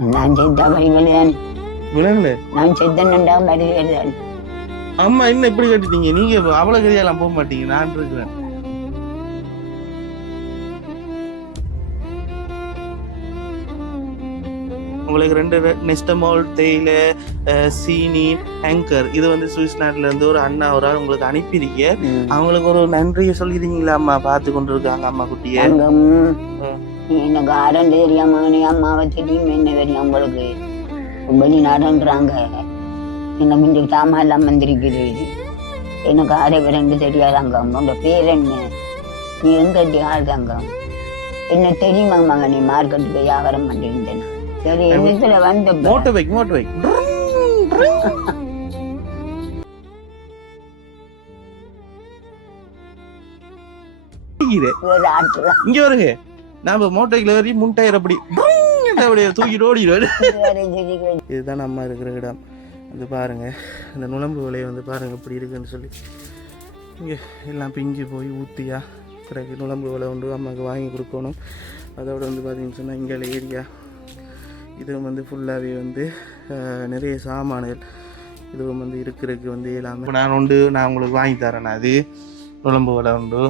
நான் செத்த வழிகள் விளங்கல நான் செத்தனண்டா வழிகள். அம்மா என்ன இப்படி கேட்டுட்டீங்க? நீங்க அவ்வளவு கதையெல்லாம் போக மாட்டீங்க, நான் இருக்கிறேன். உங்களுக்கு 2 நெஸ்டமால், தேயிலை, சீனி, ஆங்கர் இது வந்து சுவிஸ் நாட்டுல இருந்து ஒரு அண்ணா ஒரு ஆள் உங்களுக்கு அனுப்பியிருக்க. அவங்களுக்கு ஒரு நன்றியை சொல்லிடுறீங்களா? அம்மா பார்த்து கொண்டு இருக்காங்க அம்மா குட்டிய. எனக்கு ஆரண்டு தெரியாம அம்மாவை தெரியும் என்ன தெரியும் உங்களுக்கு வெளிநாடுன்றாங்க. எனக்கு இந்த சாமா எல்லாம் வந்திருக்குது. எனக்கு ஆரை விரண்டு தெரியாதாங்க. உங்களோட பேர் என்ன? நீ எங்க ஆளுதாங்க? என்ன தெரியுமாங்க? நீ மார்க்கெட்டுக்கு வியாபாரம் பண்ணிருந்தேன். சரி என்னத்துல வந்து மோட்டோ பைக் இங்க வருங்க. நாம மோட்டைக்குள்ள ஏறி முன்டயர் அப்படி தூக்கிட்டு ஓடிடுவாரு. இதுதான் நம்ம இருக்கிற இடம். அது பாருங்க, இந்த நுழம்பு விலையை வந்து பாருங்க இப்படி இருக்குன்னு சொல்லி. இங்கே எல்லாம் பிஞ்சு போய் ஊற்றியா பிறகு நுழம்பு விலை உண்டு அம்மாவுக்கு வாங்கி கொடுக்கணும். அதோட வந்து பார்த்தீங்கன்னு சொன்னால் இங்கே ஏரியா இதுவும் வந்து ஃபுல்லாகவே வந்து நிறைய சாமான்கள் இதுவும் வந்து இருக்கிறதுக்கு வந்து எல்லாமே நான் உங்களுக்கு வாங்கி தரேன். அது நுழம்பு விலை உண்டு.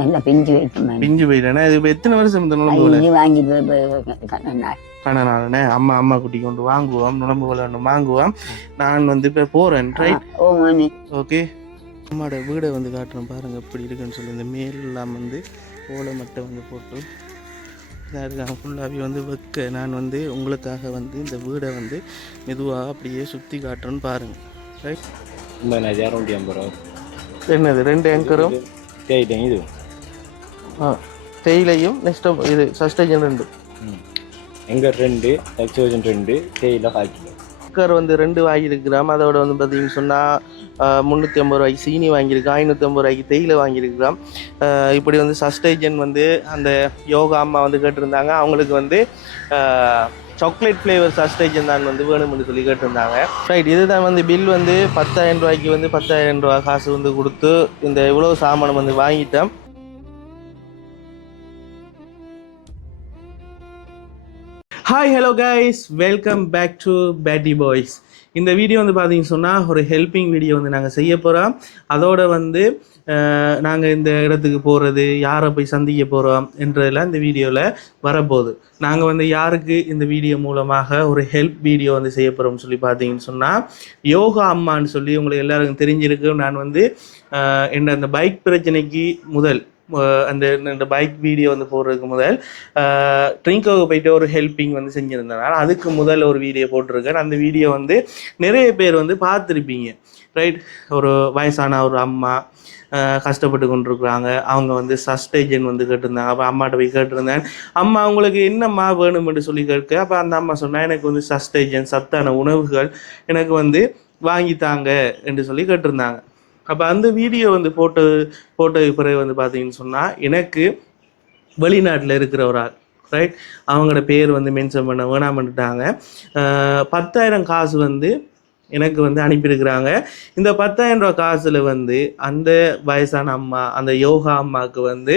நல்லா பிஞ்சு போயிட்டேன்னா இது இப்போ எத்தனை வருஷம் இந்த நுழம்பு விலை வாங்கி கண்ணனாலண்ணே அம்மா குட்டி கொண்டு வாங்குவோம். நுழம்பு விலை ஒன்று வாங்குவோம். நான் வந்து இப்போ போகிறேன். Right, okay. அம்மாவோட வீடை வந்து காட்டுறேன் பாருங்கள் எப்படி இருக்குன்னு சொல்லி. இந்த மேலெல்லாம் வந்து ஓலை மட்டை வந்து போட்டு இதாக இருக்காங்க ஃபுல்லாகவே வந்து வைக்க. நான் வந்து உங்களுக்காக வந்து இந்த வீடை வந்து மெதுவாக அப்படியே சுற்றி காட்டுறேன்னு பாருங்கள். ரைட், என்னது 2 ஏக்கரும் இது தேயிலையும் நெக்ஸ்ட் இது சஸ்டேஜன் 2 எங்கே 2 சஸ்டேஜன் 2 தேயிலை 5 கிலோ. ஏக்கர் வந்து 2 வாங்கியிருக்கிறோம். அதோட வந்து பார்த்தீங்கன்னு சொன்னால் 350 ரூபாய்க்கு சீனி வாங்கியிருக்கோம், 550 ரூபாய்க்கு தேயிலை வாங்கியிருக்கிறோம். இப்படி வந்து சஸ்டேஜன் வந்து அந்த யோகா அம்மா வந்து கேட்டிருந்தாங்க. அவங்களுக்கு வந்து சாக்லேட் ஃப்ளேவர் சஸ்டேஜன் தான் வந்து வேணும்னு சொல்லி கேட்டிருந்தாங்க. ரைட், இதுதான் வந்து பில் வந்து 10,000 ரூபாய்க்கு வந்து 10,000 ரூபா காசு வந்து கொடுத்து இந்த இவ்வளோ சாமானம் வந்து வாங்கிட்டோம். Hi, hello guys, welcome back to பேட்டி பாய்ஸ். இந்த வீடியோ வந்து பார்த்தீங்கன்னு சொன்னால் ஒரு ஹெல்பிங் வீடியோ வந்து நாங்கள் செய்ய போகிறோம். அதோட வந்து நாங்கள் இந்த இடத்துக்கு போகிறது, யாரை போய் சந்திக்க போகிறோம் என்றதெல்லாம் இந்த வீடியோவில் வரப்போகுது. நாங்கள் வந்து யாருக்கு இந்த வீடியோ மூலமாக ஒரு ஹெல்ப் வீடியோ வந்து செய்ய போகிறோம்னு சொல்லி பார்த்தீங்கன்னு சொன்னால் யோகா அம்மான்னு சொல்லி உங்களுக்கு எல்லாருக்கும் தெரிஞ்சிருக்கு. நான் வந்து என்ன அந்த பைக் பிரச்சனைக்கு முதல் அந்த பைக் வீடியோ வந்து போடுறதுக்கு முதல் ட்ரிங்கோவுக்கு போயிட்டு ஒரு ஹெல்ப்பிங் வந்து செஞ்சுருந்தனால அதுக்கு முதல் ஒரு வீடியோ போட்டிருக்கேன். அந்த வீடியோ வந்து நிறைய பேர் வந்து பார்த்துருப்பீங்க. ரைட், ஒரு வயசான ஒரு அம்மா கஷ்டப்பட்டு கொண்டிருக்குறாங்க. அவங்க வந்து சஸ்டேஜன் வந்து கேட்டிருந்தாங்க. அப்போ அம்மாட்ட போய் கேட்டிருந்தேன், அம்மா அவங்களுக்கு என்னம்மா வேணும்னு சொல்லி கேட்க. அப்போ அந்த அம்மா சொன்னால் எனக்கு வந்து சஸ்டேஜன் சத்தான உணவுகள் எனக்கு வந்து வாங்கித்தாங்க என்று சொல்லி கேட்டிருந்தாங்க. அப்போ அந்த வீடியோ வந்து போட்டதுக்கு பிறகு வந்து பார்த்தீங்கன்னு சொன்னால் எனக்கு வெளிநாட்டில் இருக்கிற ஒரு ஆள், ரைட், அவங்களோட பேர் வந்து மென்ஷன் பண்ண வேணாமட்டாங்க. 10,000 காசு வந்து எனக்கு வந்து அனுப்பியிருக்கிறாங்க. இந்த 10,000 ரூபா காசில் வந்து அந்த வயசான அம்மா, அந்த யோகா அம்மாவுக்கு வந்து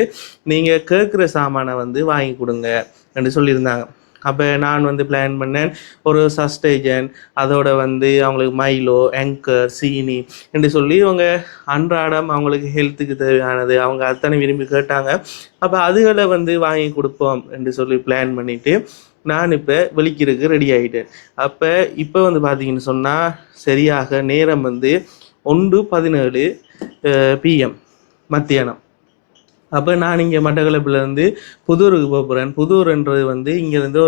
நீங்கள் கேட்குற சாமானை வந்து வாங்கி கொடுங்க என்று சொல்லியிருந்தாங்க. அப்போ நான் வந்து பிளான் பண்ணேன், ஒரு சஸ்டேஜன், அதோட வந்து அவங்களுக்கு மைலோ, ஆங்கர், சீனி என்று சொல்லி இவங்க அன்றாடம் அவங்களுக்கு ஹெல்த்துக்கு தேவையானது அவங்க அத்தனை விரும்பி கேட்டாங்க. அப்போ அதுகளை வந்து வாங்கி கொடுப்போம் என்று சொல்லி பிளான் பண்ணிவிட்டு நான் இப்போ வெளிக்கிறதுக்கு ரெடி ஆகிட்டேன். இப்போ வந்து பார்த்தீங்கன்னு சொன்னால் சரியாக நேரம் வந்து 1:17 PM மத்தியானம். அப்போ நான் இங்கே மட்டக்களப்புலேருந்து புதூருக்கு போகிறேன். புதூர்ன்றது வந்து இங்கேருந்து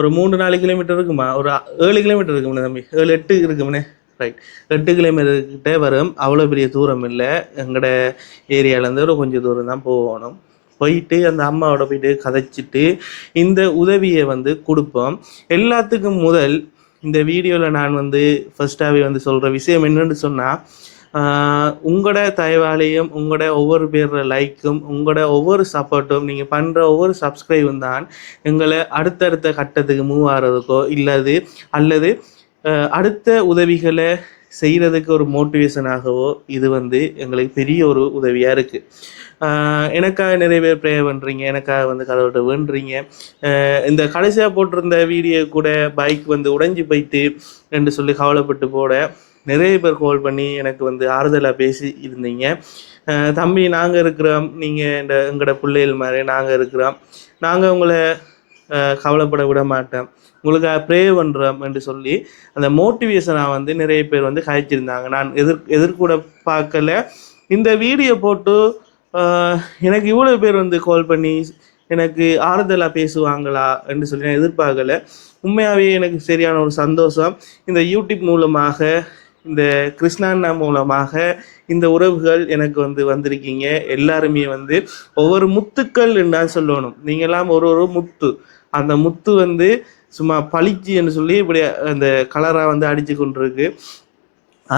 ஒரு 3-4 கிலோமீட்டர் இருக்குமா, ஒரு 7 கிலோமீட்டர் இருக்கும்ண்ணே தம்பி, 7-8 இருக்கும்ண்ணே. ரைட், 8 கிலோமீட்டர்கிட்ட வரும். அவ்வளோ பெரிய தூரம் இல்லை. எங்களோட ஏரியாவிலேருந்து ஒரு கொஞ்சம் தூரம் தான் போகணும். போயிட்டு அந்த அம்மாவோட போயிட்டு கதைச்சிட்டு இந்த உதவியை வந்து கொடுப்போம். எல்லாத்துக்கும் முதல் இந்த வீடியோவில் நான் வந்து ஃபர்ஸ்டாகவே வந்து சொல்கிற விஷயம் என்னென்னு சொன்னால், உங்களோட தயவாலையும் உங்களோட ஒவ்வொரு பேரோட லைக்கும் உங்களோட ஒவ்வொரு சப்போர்ட்டும் நீங்கள் பண்ணுற ஒவ்வொரு சப்ஸ்கிரைபும் தான் எங்களை அடுத்தடுத்த கட்டத்துக்கு மூவ் ஆகிறதுக்கோ அல்லது அடுத்த உதவிகளை செய்கிறதுக்கு ஒரு மோட்டிவேஷனாகவோ இது வந்து எங்களுக்கு பெரிய ஒரு உதவியாக இருக்குது. எனக்காக நிறைய பேர் ப்ரே பண்ணுறீங்க, எனக்காக வந்து கடவுள்கிட்ட வேண்டுறீங்க. இந்த கடைசியாக போட்டிருந்த வீடியோ கூட பைக் வந்து உடைஞ்சி போயிட்டு என்று சொல்லி கவலைப்பட்டு போட நிறைய பேர் கால் பண்ணி எனக்கு வந்து ஆறுதலாக பேசி இருந்தீங்க. தம்பி நாங்கள் இருக்கிறோம், நீங்கள் எங்களோட பிள்ளைகள் மாதிரி நாங்கள் இருக்கிறோம், நாங்கள் உங்களை கவலைப்பட விட மாட்டோம், உங்களுக்காக ப்ரே பண்ணுறோம் என்று சொல்லி அந்த மோட்டிவேஷனாக வந்து நிறைய பேர் வந்து காய்ச்சிருந்தாங்க. நான் எதிர்கூட பார்க்கல. இந்த வீடியோ போட்டு எனக்கு இவ்வளோ பேர் வந்து கால் பண்ணி எனக்கு ஆறுதலாக பேசுவாங்களா என்று சொல்லி நான் எதிர்பார்க்கல. உண்மையாகவே எனக்கு சரியான ஒரு சந்தோஷம். இந்த யூடியூப் மூலமாக, இந்த கிருஷ்ணாண்ணா மூலமாக இந்த உறவுகள் எனக்கு வந்து வந்திருக்கீங்க. எல்லாருமே வந்து ஒவ்வொரு முத்துக்கள் என்றால் சொல்லணும். நீங்கள்லாம் ஒரு முத்து, அந்த முத்து வந்து சும்மா பளிச்சுன்னு சொல்லி இப்படி அந்த கலராக வந்து அடித்து கொண்டிருக்கு.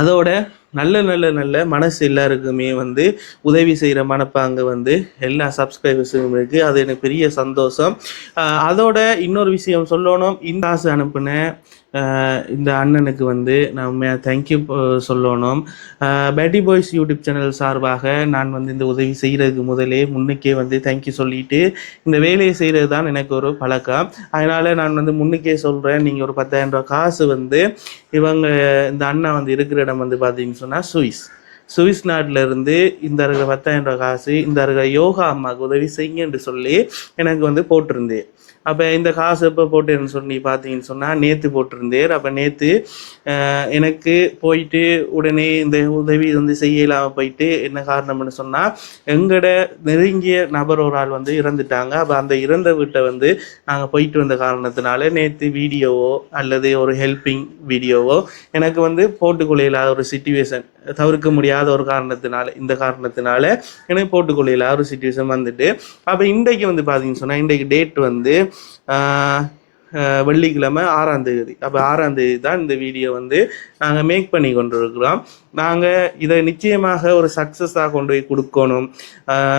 அதோட நல்ல நல்ல நல்ல மனசு எல்லாருக்குமே வந்து உதவி செய்கிற மனப்பாங்க வந்து எல்லா சப்ஸ்கிரைபர்ஸும் இருக்குது. அது எனக்கு பெரிய சந்தோஷம். அதோட இன்னொரு விஷயம் சொல்லணும். இந்த காசு அனுப்பின இந்த அண்ணனுக்கு வந்து நான் உண்மையாக தேங்க்யூ சொல்லணும். பேட்டி பாய்ஸ் யூடியூப் சேனல் சார்பாக நான் வந்து இந்த உதவி செய்கிறதுக்கு முதலே முன்னுக்கே வந்து தேங்க்யூ சொல்லிட்டு இந்த வேலையை செய்கிறது தான் எனக்கு ஒரு பழக்கம். அதனால் நான் வந்து முன்னுக்கே சொல்கிறேன், நீங்கள் ஒரு 10,000 ரூபா காசு வந்து இந்த அண்ணா வந்து இருக்கிற இடம் வந்து பார்த்தீங்கன்னு சொன்னால் சுவிஸ் நாட்டில் இருந்து இந்த இருக்கிற 10,000 ரூபா காசு இந்த இருக்கிற யோகா அம்மாவுக்கு உதவி செய்யுங்கன்னு சொல்லி எனக்கு வந்து போட்டிருந்தேன். அப்போ இந்த காசு எப்போ போட்டேன்னு சொல்லி பார்த்தீங்கன்னு சொன்னால் நேற்று போட்டிருந்தேன். அப்போ நேற்று எனக்கு போயிட்டு உடனே இந்த உதவி வந்து செய்யலாமல் போயிட்டு என்ன காரணம்னு சொன்னால் எங்களோட நெருங்கிய நபர் ஒரு ஆள் வந்து இறந்துட்டாங்க. அப்போ அந்த இறந்த வீட்டை வந்து நாங்கள் போயிட்டு வந்த காரணத்தினால நேற்று வீடியோவோ அல்லது ஒரு ஹெல்பிங் வீடியோவோ எனக்கு வந்து போட்டுக்கொள்ளையில்லாத ஒரு சிச்சுவேஷன், தவிர்க்க முடியாத ஒரு இந்த காரணத்தினால எனக்கு போட்டுக்கொள்ளையில்லாத ஒரு சிச்சுவேஷன் வந்துட்டு. அப்போ இன்றைக்கு வந்து பார்த்தீங்கன்னு சொன்னால் இன்றைக்கு டேட் வந்து வெள்ளிக்கிழமை 6ஆம் தேதி. அப்போ 6ஆம் தேதி தான் இந்த வீடியோ வந்து நாங்கள் மேக் பண்ணி கொண்டு இருக்கிறோம். நாங்கள் இதை நிச்சயமாக ஒரு சக்ஸஸாக கொண்டு போய் கொடுக்கணும்.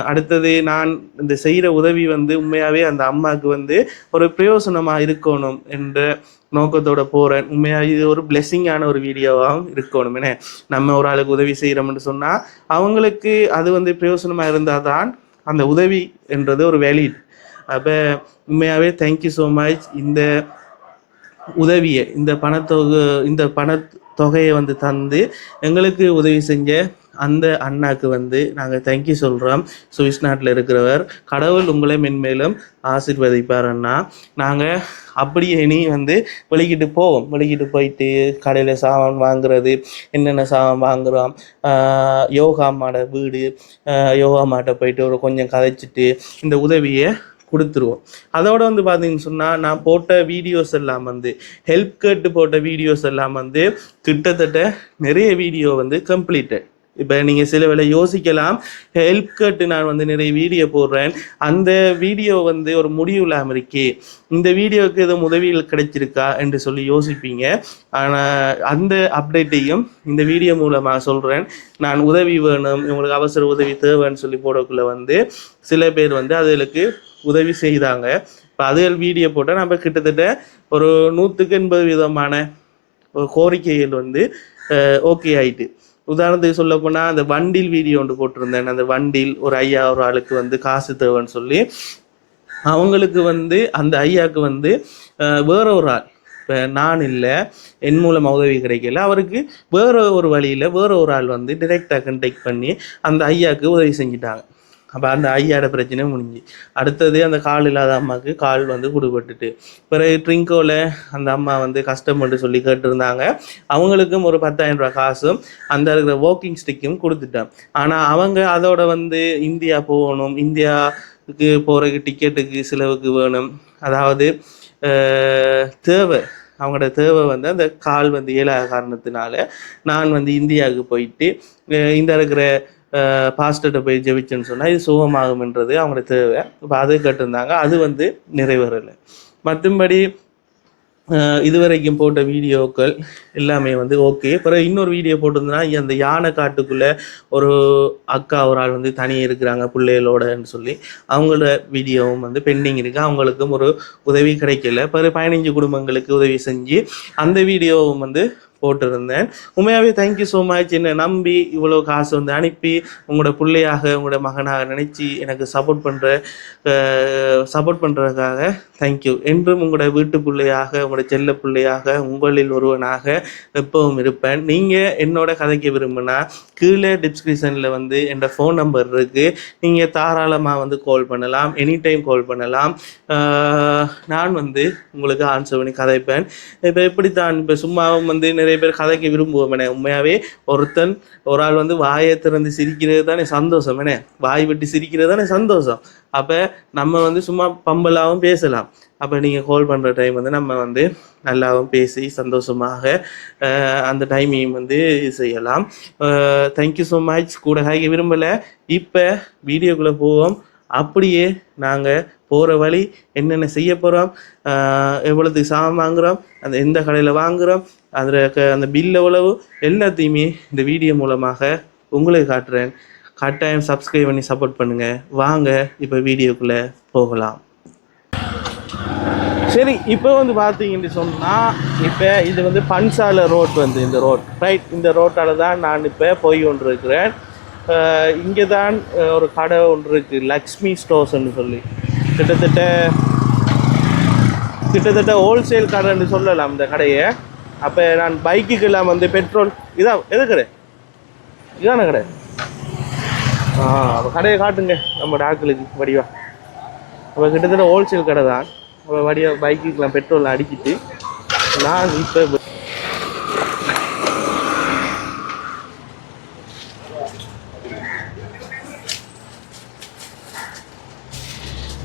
அடுத்தது நான் இந்த செய்கிற உதவி வந்து உண்மையாகவே அந்த அம்மாவுக்கு வந்து ஒரு பிரயோசனமாக இருக்கணும் என்ற நோக்கத்தோட போகிறேன். உண்மையாக இது ஒரு பிளெஸ்ஸிங்கான ஒரு வீடியோவாகவும் இருக்கணும். ஏன்னா நம்ம ஒரு ஆளுக்கு உதவி செய்கிறோம்னு சொன்னால் அவங்களுக்கு அது வந்து பிரயோசனமாக இருந்தால் தான் அந்த உதவி என்றது ஒரு வேலிட். அப்போ உண்மையாகவே தேங்க்யூ ஸோ மச். இந்த உதவியை இந்த பணத்தொகையை வந்து தந்து எங்களுக்கு உதவி செஞ்ச அந்த அண்ணாக்கு வந்து நாங்கள் தேங்க்யூ சொல்கிறோம். சுவிஸ் நாட்டில் இருக்கிறவர். கடவுள் உங்களை மென்மேலும் ஆசீர்வதிப்பார் அண்ணா. நாங்கள் அப்படியே இனி வந்து வெளிக்கிட்டு போயிட்டு கடையில் சாமான் வாங்குறது, என்னென்ன சாமான் வாங்குகிறோம், யோகா மாட வீடு, யோகா மாட்டை போயிட்டு ஒரு கொஞ்சம் கதைச்சிட்டு இந்த உதவியை கொடுத்துருவோம். அதோட வந்து பார்த்தீங்கன்னு சொன்னால் நான் போட்ட வீடியோஸ் எல்லாம் வந்து ஹெல்ப் கேட்டு போட்ட வீடியோஸ் எல்லாம் வந்து கிட்டத்தட்ட நிறைய வீடியோ வந்து கம்ப்ளீட்டட். இப்போ நீங்கள் சில வேளை யோசிக்கலாம், ஹெல்ப் கேட்டு நான் வந்து நிறைய வீடியோ போடுறேன், அந்த வீடியோ வந்து ஒரு முடிவு இல்லாமல் இருக்கே, இந்த வீடியோவுக்கு எதுவும் உதவிகள் கிடைச்சிருக்கா என்று சொல்லி யோசிப்பீங்க. ஆனால் அந்த அப்டேட்டையும் இந்த வீடியோ மூலமாக சொல்கிறேன். நான் உதவி வேணும், உங்களுக்கு அவசர உதவி தேவைன்னு சொல்லி போடக்குள்ள வந்து சில பேர் வந்து அதுகளுக்கு உதவி செய்தாங்க. இப்போ அதுகள் வீடியோ போட்டால் நம்ம கிட்டத்தட்ட ஒரு 180% கோரிக்கைகள் வந்து ஓகே ஆயிட்டு. உதாரணத்துக்கு சொல்ல போனால் அந்த வண்டில் வீடியோ ஒன்று போட்டிருந்தேன். அந்த வண்டில் ஒரு ஐயா ஒரு ஆளுக்கு வந்து காசு தேவைன்னு சொல்லி அவங்களுக்கு வந்து அந்த ஐயாவுக்கு வந்து வேற ஒரு ஆள், இப்போ நான் இல்லை என் மூலம் உதவி கிடைக்கல, அவருக்கு வேற ஒரு வழியில் வேற ஒரு ஆள் வந்து டிரெக்டாக கண்டெக்ட் பண்ணி அந்த ஐயாவுக்கு உதவி செஞ்சிட்டாங்க. அப்போ அந்த ஐயாவோட பிரச்சனை முடிஞ்சு. அடுத்தது அந்த கால் இல்லாத அம்மாவுக்கு கால் வந்து குடுபட்டுட்டு, பிறகு ட்ரிங்கோவில் அந்த அம்மா வந்து கஷ்டப்பட்டு சொல்லி கேட்டிருந்தாங்க. அவங்களுக்கும் ஒரு 10,000 ரூபா காசும் அந்த இருக்கிற வாக்கிங் ஸ்டிக்கும் கொடுத்துட்டேன். ஆனால் அவங்க அதோட வந்து இந்தியா போகணும், இந்தியாவுக்கு போகிறதுக்கு டிக்கெட்டுக்கு செலவுக்கு வேணும், அதாவது தேவை, அவங்களோட தேவை வந்து அந்த கால் வந்து இயலாத காரணத்தினால நான் வந்து இந்தியாவுக்கு போயிட்டு இந்த இருக்கிற பாஸ்டர்கிட்ட போய் ஜெபிச்சேன்னு சொன்னால் இது சுகமாகும்ன்றது அவங்களோட தேவை. இப்போ அது கேட்டிருந்தாங்க, அது வந்து நிறைவேறலை. மற்றபடி இதுவரைக்கும் போட்ட வீடியோக்கள் எல்லாமே வந்து ஓகே. பிறகு இன்னொரு வீடியோ போட்டிருந்தேன்னா அந்த யானை காட்டுக்குள்ளே ஒரு அக்கா ஒரு ஆள் வந்து தனியாக இருக்கிறாங்க பிள்ளைகளோடன்னு சொல்லி அவங்களோட வீடியோவும் வந்து பெண்டிங் இருக்குது. அவங்களுக்கும் ஒரு உதவி கிடைக்கல. பிறகு 15 குடும்பங்களுக்கு உதவி செஞ்சு அந்த வீடியோவும் வந்து போட்டிருந்தேன். உண்மையாகவே தேங்க்யூ ஸோ மச். என்னை நம்பி இவ்வளோ காசு வந்து அனுப்பி உங்களோட பிள்ளையாக உங்களோட மகனாக நினச்சி எனக்கு சப்போர்ட் பண்ணுறதுக்காக தேங்க்யூ. என்றும் உங்களோட வீட்டு பிள்ளையாக உங்களோட செல்ல பிள்ளையாக உங்களில் ஒருவனாக எப்பவும் இருப்பேன். நீங்கள் என்னோட கதைக்க விரும்பினா கீழே டிஸ்கிரிப்ஷனில் வந்து என்னோட ஃபோன் நம்பர் இருக்குது. நீங்கள் தாராளமாக வந்து கால் பண்ணலாம், எனி டைம் கால் பண்ணலாம். நான் வந்து உங்களுக்கு ஆன்சர் பண்ணி கதைப்பேன். இப்போ எப்படித்தான் இப்போ சும்மாவும் வந்து நிறைய பேர் கதைக்க விரும்புவோம். உண்மையாகவே ஒரு ஆள் வந்து வாயை திறந்து சிரிக்கிறது தானே சந்தோஷம். வாய் விட்டு சிரிக்கிறது தானே சந்தோஷம். அப்போ நம்ம வந்து சும்மா பம்பலாகவும் பேசலாம். அப்போ நீங்கள் கால் பண்ணுற டைம் வந்து நம்ம வந்து நல்லாவும் பேசி சந்தோஷமாக அந்த டைமையும் வந்து செய்யலாம். Thank you so much. கூட காய்க்க விரும்பலை. இப்போ வீடியோக்குள்ளே போவோம். அப்படியே நாங்கள் போகிற வழி என்னென்ன செய்ய போகிறோம், எவ்வளோத்துக்கு சாமான் வாங்குகிறோம், அந்த எந்த கடையில் வாங்குகிறோம், அதில் அந்த பில் எவ்வளவு எல்லாத்தையுமே இந்த வீடியோ மூலமாக உங்களுக்கு காட்டுறேன். கட்டாயம் சப்ஸ்கிரைப் பண்ணி சப்போர்ட் பண்ணுங்கள். வாங்க இப்போ வீடியோக்குள்ளே போகலாம். சரி, இப்போ வந்து பார்த்தீங்கன்னு சொன்னால் இப்போ இது வந்து பன்சால ரோட் வந்து இந்த ரோட் ரைட். இந்த ரோட்டால் தான் நான் இப்போ போய் கொண்டு இருக்கிறேன். இங்கே தான் ஒரு கடை ஒன்று இருக்குது, லக்ஷ்மி ஸ்டோர்ஸ்ன்னு சொல்லி. கிட்டத்தட்ட ஹோல்சேல் கடைன்னு சொல்லலாம் இந்த கடையை. அப்போ நான் பைக்குக்கெல்லாம் வந்து பெட்ரோல் இதான் எது கடை, இதான கடை. அப்போ கடையை காட்டுங்க நம்ம டாக்களுக்கு வடிவா. அப்போ கிட்டத்தட்ட ஹோல்சேல் கடை தான். அப்போ வடிவா பைக்குக்கெல்லாம் பெட்ரோல் அடிக்கிட்டு நான் இப்போ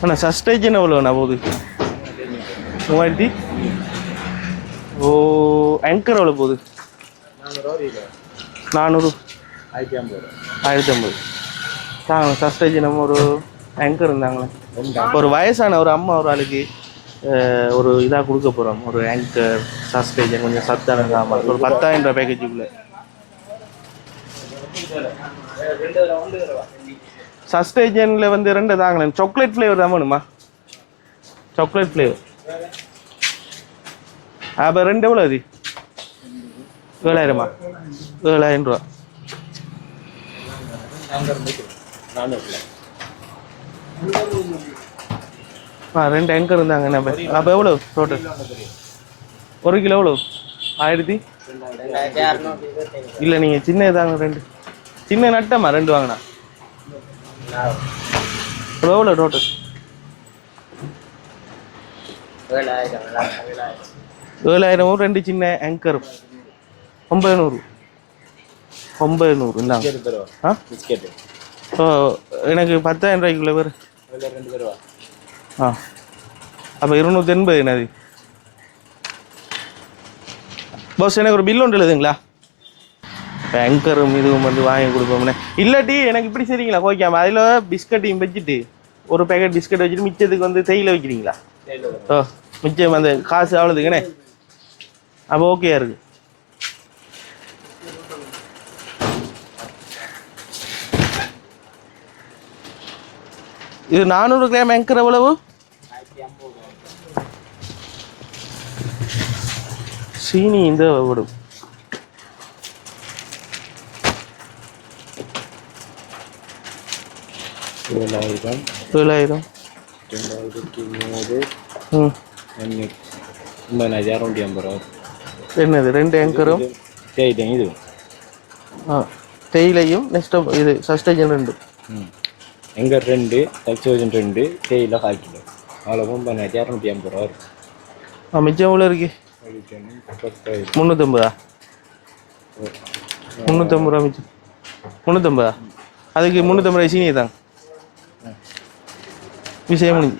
ஆனால் சஸ்டேஜன் எவ்வளோண்ணா போகுது? 3000. ஓ, ஆங்கர் எவ்வளோ போகுது? 400. 1050. சஸ்டேஜன் நம்ம ஒரு ஆங்கர் இருந்தாங்களே, ஒரு வயசான ஒரு அம்மா ஒரு ஆளுக்கு ஒரு இதாக கொடுக்க போகிறோம். ஒரு ஆங்கர் சஸ்டேஜன் கொஞ்சம் சத்தான சாமான் ஒரு 10,000 ரூபா பேக்கேஜுக்குள்ளே. சஸ்டேஜனில் வந்து 2 தாங்களேன். சாக்லேட் ஃப்ளேவர் தான் வேணுமா? Chocolate flavour. அப்போ 2 எவ்வளோ அது? 7000மா? 7000 ரூபா. 2 ஆங்கர் இருந்தாங்க. என்ன அப்போ எவ்வளோ டோட்டல்? 1 கிலோ எவ்வளோ? 1000. இல்லை நீங்கள் சின்ன தாங்க 2 சின்ன நட்டமா 2 வாங்கினா எவ்வளோ டோட்டல்? 7000 2 சின்ன ஆங்கரும் 900. இந்தாங்க. எனக்கு 10,000 ரூபாய்க்குள்ள பேர். அப்போ 280 என்னது பாஸ்? எனக்கு ஒரு பில் ஒன்று எழுதுங்களா? ஆங்கரும் இதுவும் வந்து வாங்கி கொடுப்போம்னே. இல்லாட்டி எனக்கு இப்படி சரிங்களா கோய்க்காம அதில் பிஸ்கட்டையும் வச்சுட்டு ஒரு பேக்கெட் பிஸ்கட் வச்சுட்டு மிச்சத்துக்கு வந்து தேயிலை வைக்கிறீங்களா? மிச்சம் அந்த காசு அவ்வளோதுக்குண்ணே. அப்போ ஓகேயா இருக்கு. இது 400 கிராம் ஆங்கர் எவ்வளவு? சீனி இந்த விடும் 7,000. 7,000. 2,100. 9,250. என்னது 2 ஆங்கரும் இது தேயிலையும் நெக்ஸ்ட் இது சஸ்டேஜன் 2. எங்கள் 2 சக்சோஜன் 2 தேயிலை 1/4 கிலோ. அவ்வளோ 9,250 ரூபா இருக்கு. மிச்சம் எவ்வளோ இருக்கு? 350. 350 ரூபா மிச்சம். 350. அதுக்கு 350 ரூபாய் சீனியை தாங்க. விஷயம் முடிஞ்சு.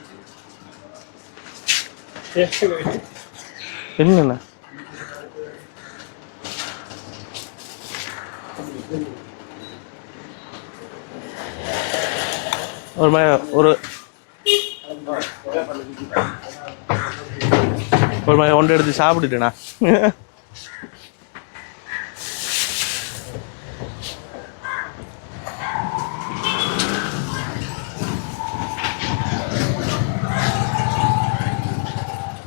என்னண்ணா ஒரு மாதிரி ஒன்றை எடுத்து சாப்பிட்டுட்டேண்ணா.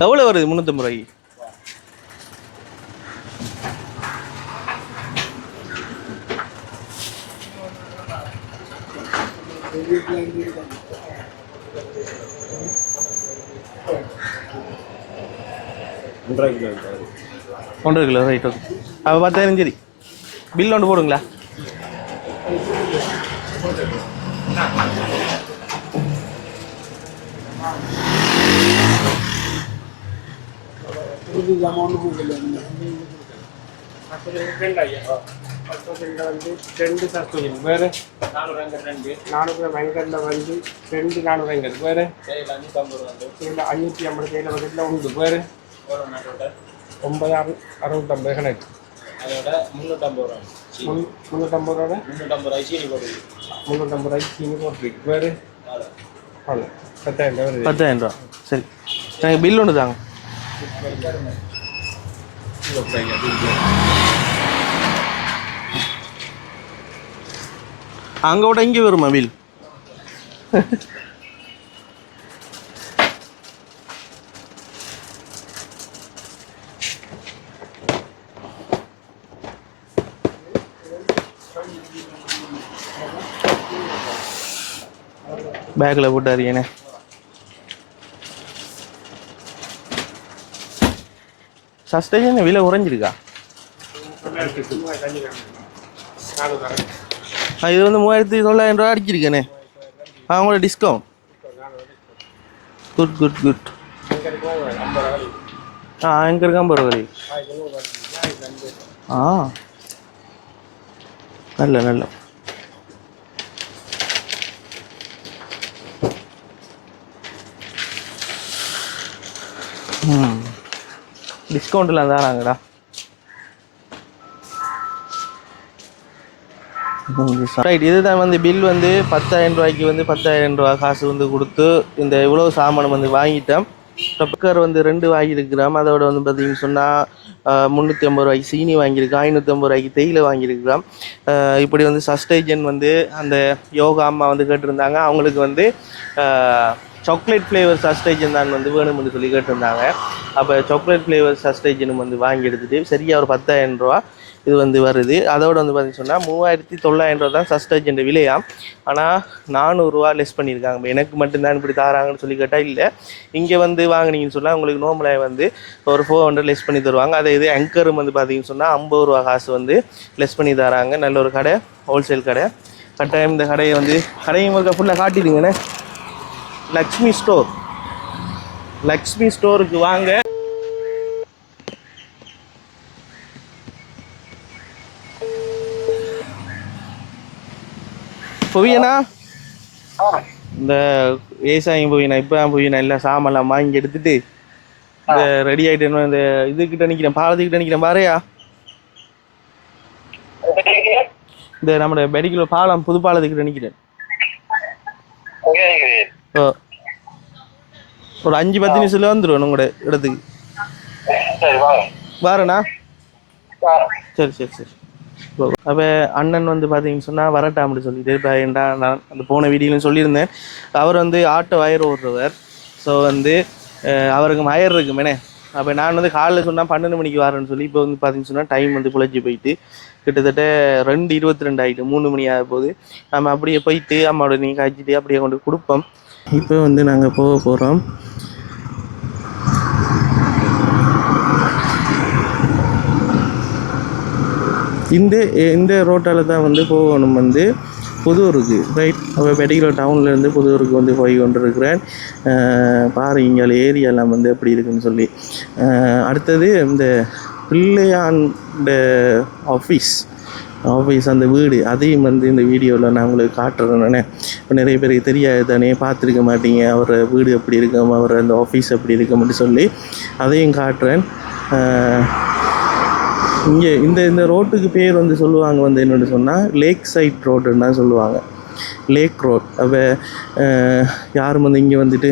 எவ்வளோ வருது 350 ரூபாய்க்கு? ஒன்றரை கிலோ ரைட் ஓகே. அப்போ 10,000 சரி. பில் ஒன்று போடுங்களா? ரெண்டு சஸ்கோஜன் வேறு 400 வெங்கல்ல வந்து 400 வேறு 550 கையில் வகையில் உண்டு வேறு 9,650 கணக்கு அதோட 350 ரூபா சீனி போட்டுருக்கு வேறு 10,000 ரூபா. சரி, எனக்கு பில் ஒன்று தாங்க. அங்கே விட இங்கே வருமா பில்? பேக்கில் போட்டாருக்கேனே. சஸ்டேஷன் விலை குறைஞ்சிருக்கா? இது வந்து 3,900 ரூபா அடிச்சிருக்கேனே. அவங்களோட டிஸ்கவுண்ட். Good good good. எங்கே இருக்கா பரவாயில்ல. நல்ல நல்ல. டிஸ்கவுண்ட்லாம் தானாங்கடா. ரைட், இதுதான் வந்து பில் வந்து 10,000 ரூபாய்க்கு வந்து 10,000 ரூபா காசு வந்து கொடுத்து இந்த இவ்வளோ சாமானம் வந்து வாங்கிட்டேன். குக்கர் வந்து 2 வாங்கியிருக்கிறோம். அதோட வந்து பார்த்தீங்கன்னு சொன்னால் 350 ரூபாய்க்கு சீனி வாங்கியிருக்கோம், 550 ரூபாய்க்கு தேயிலை வாங்கியிருக்கிறோம். இப்படி வந்து சஸ்டேஜன் வந்து அந்த யோகா அம்மா வந்து கேட்டிருந்தாங்க. அவங்களுக்கு வந்து சாக்லேட் ஃப்ளேவர் சஸ்டேஜன் தான் வந்து வேணும்னு சொல்லி கேட்டிருந்தாங்க. அப்போ சாக்லேட் ஃப்ளேவர் சஸ்டேஜனும் வந்து வாங்கி எடுத்துகிட்டு சரியாக ஒரு 10,000 ரூபா இது வந்து வருது. அதோடு வந்து பார்த்தீங்கன்னு சொன்னால் 3,900 ரூபா தான் சஸ்டேஜன் விலையாம். ஆனால் 400 ரூபா லெஸ் பண்ணியிருக்காங்க. எனக்கு மட்டும்தான் இப்படி தாராங்கன்னு சொல்லி கேட்டால் இல்லை, இங்கே வந்து வாங்கினீங்கன்னு சொன்னால் உங்களுக்கு நோம்பலாக வந்து ஒரு 400 லெஸ் பண்ணி தருவாங்க. அதே இது ஆங்கரும் வந்து பார்த்தீங்கன்னு சொன்னால் 50 ரூபா காசு வந்து லெஸ் பண்ணி தராங்க. நல்ல ஒரு கடை, ஹோல்சேல் கடை. கட்டாயம் இந்த கடையை வந்து கடையும் ஃபுல்லாக காட்டிடுங்கண்ணே. லக்ஷ்மி ஸ்டோர், லக்ஷ்மி ஸ்டோருக்கு வாங்க. புவியனா இந்த விவசாயம் புவியனா இப்போ புவியனா எல்லாம் சாமெல்லாம் வாங்கி எடுத்துட்டு இந்த ரெடி ஆகிட்டு இந்த இதுக்கிட்ட நிற்கிறேன், பாலத்துக்கிட்ட நிற்கிறேன் பாறையா. இந்த நம்மளோட மெடிக்கல் பாலம் புது பாலத்துக்கிட்ட நிற்கிறேன். ஒரு 5-10 நிமிஷத்துல வந்துடும் உங்களோட இடத்துக்கு. வாரண்ணா. சரி சரி சரி. அப்போ அண்ணன் வந்து பார்த்தீங்கன்னு சொன்னால் வரட்டா அப்படி சொல்லிட்டு இப்போ ஏன்டா நான் அந்த போன வீடியோன்னு சொல்லியிருந்தேன். அவர் வந்து ஆட்டோ வயர் ஓடுறவர். ஸோ வந்து அவருக்கு மயர் இருக்குமேனே. அப்போ நான் வந்து காலையில் சொன்னால் 12 மணிக்கு வரேன்னு சொல்லி இப்போ வந்து பார்த்தீங்கன்னு சொன்னால் டைம் வந்து புழைச்சி போயிட்டு கிட்டத்தட்ட 2:22 ஆகிட்டு 3 மணி ஆக போகுது. நம்ம அப்படியே போயிட்டு அம்மாவோட நீ காய்ச்சிட்டு அப்படியே கொண்டு கொடுப்போம். இப்போ வந்து நாங்கள் போக போகிறோம். இந்த ரோட்டால் தான் வந்து போகணும் வந்து புதூருக்கு. ரைட், அப்போ மெடிக்கல் டவுன்லேருந்து புதூருக்கு வந்து போய் கொண்டு இருக்கிறேன். பாரு இங்கே ஏரியாலாம் வந்து எப்படி இருக்குன்னு சொல்லி. அடுத்தது இந்த பிள்ளையாண்ட ஆஃபீஸ் அந்த வீடு, அதையும் வந்து இந்த வீடியோவில் நான் உங்களுக்கு காட்டுறேன்னே. இப்போ நிறைய பேருக்கு தெரியாது தானே, பார்த்துருக்க மாட்டீங்க அவர் வீடு எப்படி இருக்கும், அவர் அந்த ஆஃபீஸ் எப்படி இருக்கும்னு சொல்லி அதையும் காட்டுறேன். இங்கே இந்த ரோட்டுக்கு பேர் வந்து சொல்லுவாங்க வந்து என்னென்னு சொன்னால் லேக் சைட் ரோடுன்னு தான் சொல்லுவாங்க, லேக் ரோட். அப்போ யாரும் வந்து இங்கே வந்துட்டு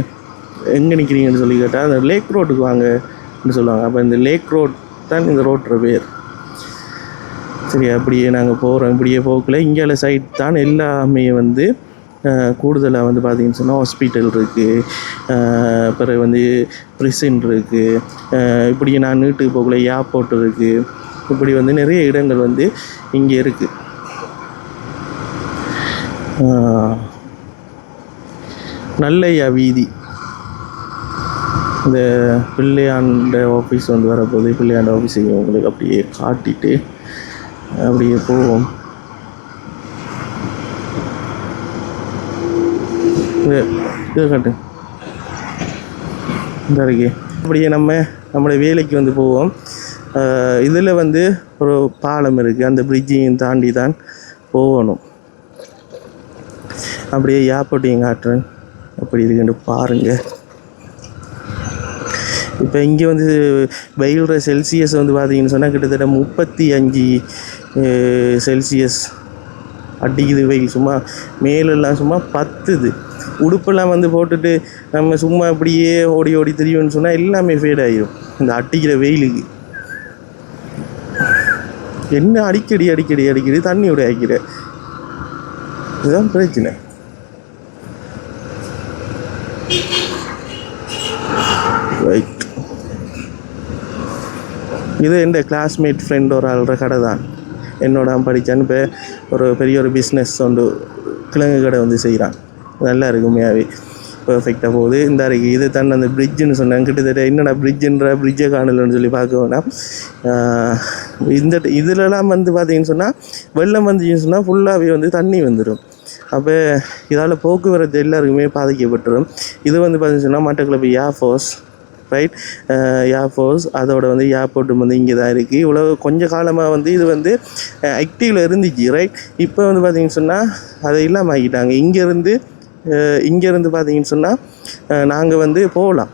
எங்கே நிற்கிறீங்கன்னு சொல்லி கேட்டால் அந்த லேக் ரோட்டுக்கு வாங்கன்னு சொல்லுவாங்க. அப்போ இந்த லேக் ரோட் தான் இந்த ரோட்டோட பேர். சரி, அப்படியே நாங்கள் போகிறோம். இப்படியே போகல இங்கே சைட் தான் எல்லாமே வந்து கூடுதலாக வந்து பார்த்திங்கன்னு சொன்னால் ஹாஸ்பிட்டல் இருக்குது, பிறகு வந்து ப்ரிசன் இருக்குது, இப்படி நான் நீட்டுக்கு போகல ஏர்போர்ட் இருக்குது. இப்படி வந்து நிறைய இடங்கள் வந்து இங்கே இருக்குது. நல்லையா வீதி. இந்த பிள்ளையாண்ட ஆஃபீஸ் வந்து வரப்போகுது. பிள்ளையாண்ட ஆஃபீஸுக்கு உங்களுக்கு அப்படியே காட்டிட்டு அப்படியே போவோம். இது காட்டு இந்த இருக்கு. அப்படியே நம்மளுடைய வேலைக்கு வந்து போவோம். இதில் வந்து ஒரு பாலம் இருக்குது. அந்த பிரிட்ஜையும் தாண்டி தான் போகணும். அப்படியே ஏர்போர்ட்டையும் காட்டுறேன். அப்படி இருக்குன்னு பாருங்கள். இப்போ இங்கே வந்து வெயில்ற செல்சியஸ் வந்து பார்த்தீங்கன்னு சொன்னால் கிட்டத்தட்ட 35 செல்சியஸ் அடிக்குது வெயில். சும்மா மேலெல்லாம் சும்மா பத்துது. உடுப்பெல்லாம் வந்து போட்டுட்டு நம்ம சும்மா இப்படியே ஓடி ஓடி திரியோன்னு சொன்னால் எல்லாமே ஃபேட் ஆகிடும் இந்த அடிக்கிற வெயிலுக்கு. என்ன அடிக்கடி தண்ணியோட ஆக்கிற, இதுதான் பிரச்சனை. ரைட், இது என் கிளாஸ்மேட் ஃப்ரெண்ட் ஒரு ஆள்ற கடை தான். என்னோட படித்தான்னு இப்போ ஒரு பெரிய ஒரு பிஸ்னஸ் வந்து கிழங்கு கடை வந்து செய்கிறான். நல்லா இருக்குமையாவே பர்ஃபெக்டாக போகுது. இந்த அறைக்கு இது தான் அந்த பிரிட்ஜுன்னு சொன்னாங்க. கிட்டத்தட்ட என்னடா பிரிட்ஜை காணலன்னு சொல்லி பார்க்க வேணாம். இதிலலாம் வந்து பார்த்தீங்கன்னு சொன்னால் வெள்ளம் வந்துச்சுன்னு சொன்னால் ஃபுல்லாகவே வந்து தண்ணி வந்துடும். அப்போ இதால் போக்குவரத்து எல்லாருக்குமே பாதிக்கப்பட்டுரும். இது வந்து பார்த்தீங்கன்னு சொன்னால் மட்டக்களப்பு ஏர்ஃபோர்ஸ், ரைட், ஏர்ஃபோர்ஸ் அதோட வந்து ஏர்போர்ட்டு வந்து இங்கே தான் இருக்குது. இவ்வளோ கொஞ்சம் காலமாக வந்து இது வந்து ஆக்டிவில் இருந்துச்சு, ரைட். இப்போ வந்து பார்த்தீங்கன்னு சொன்னால் அதை இல்லாமல் ஆக்கிட்டாங்க. இங்கேருந்து பார்த்தீங்கன்னு சொன்னால் நாங்கள் வந்து போகலாம்,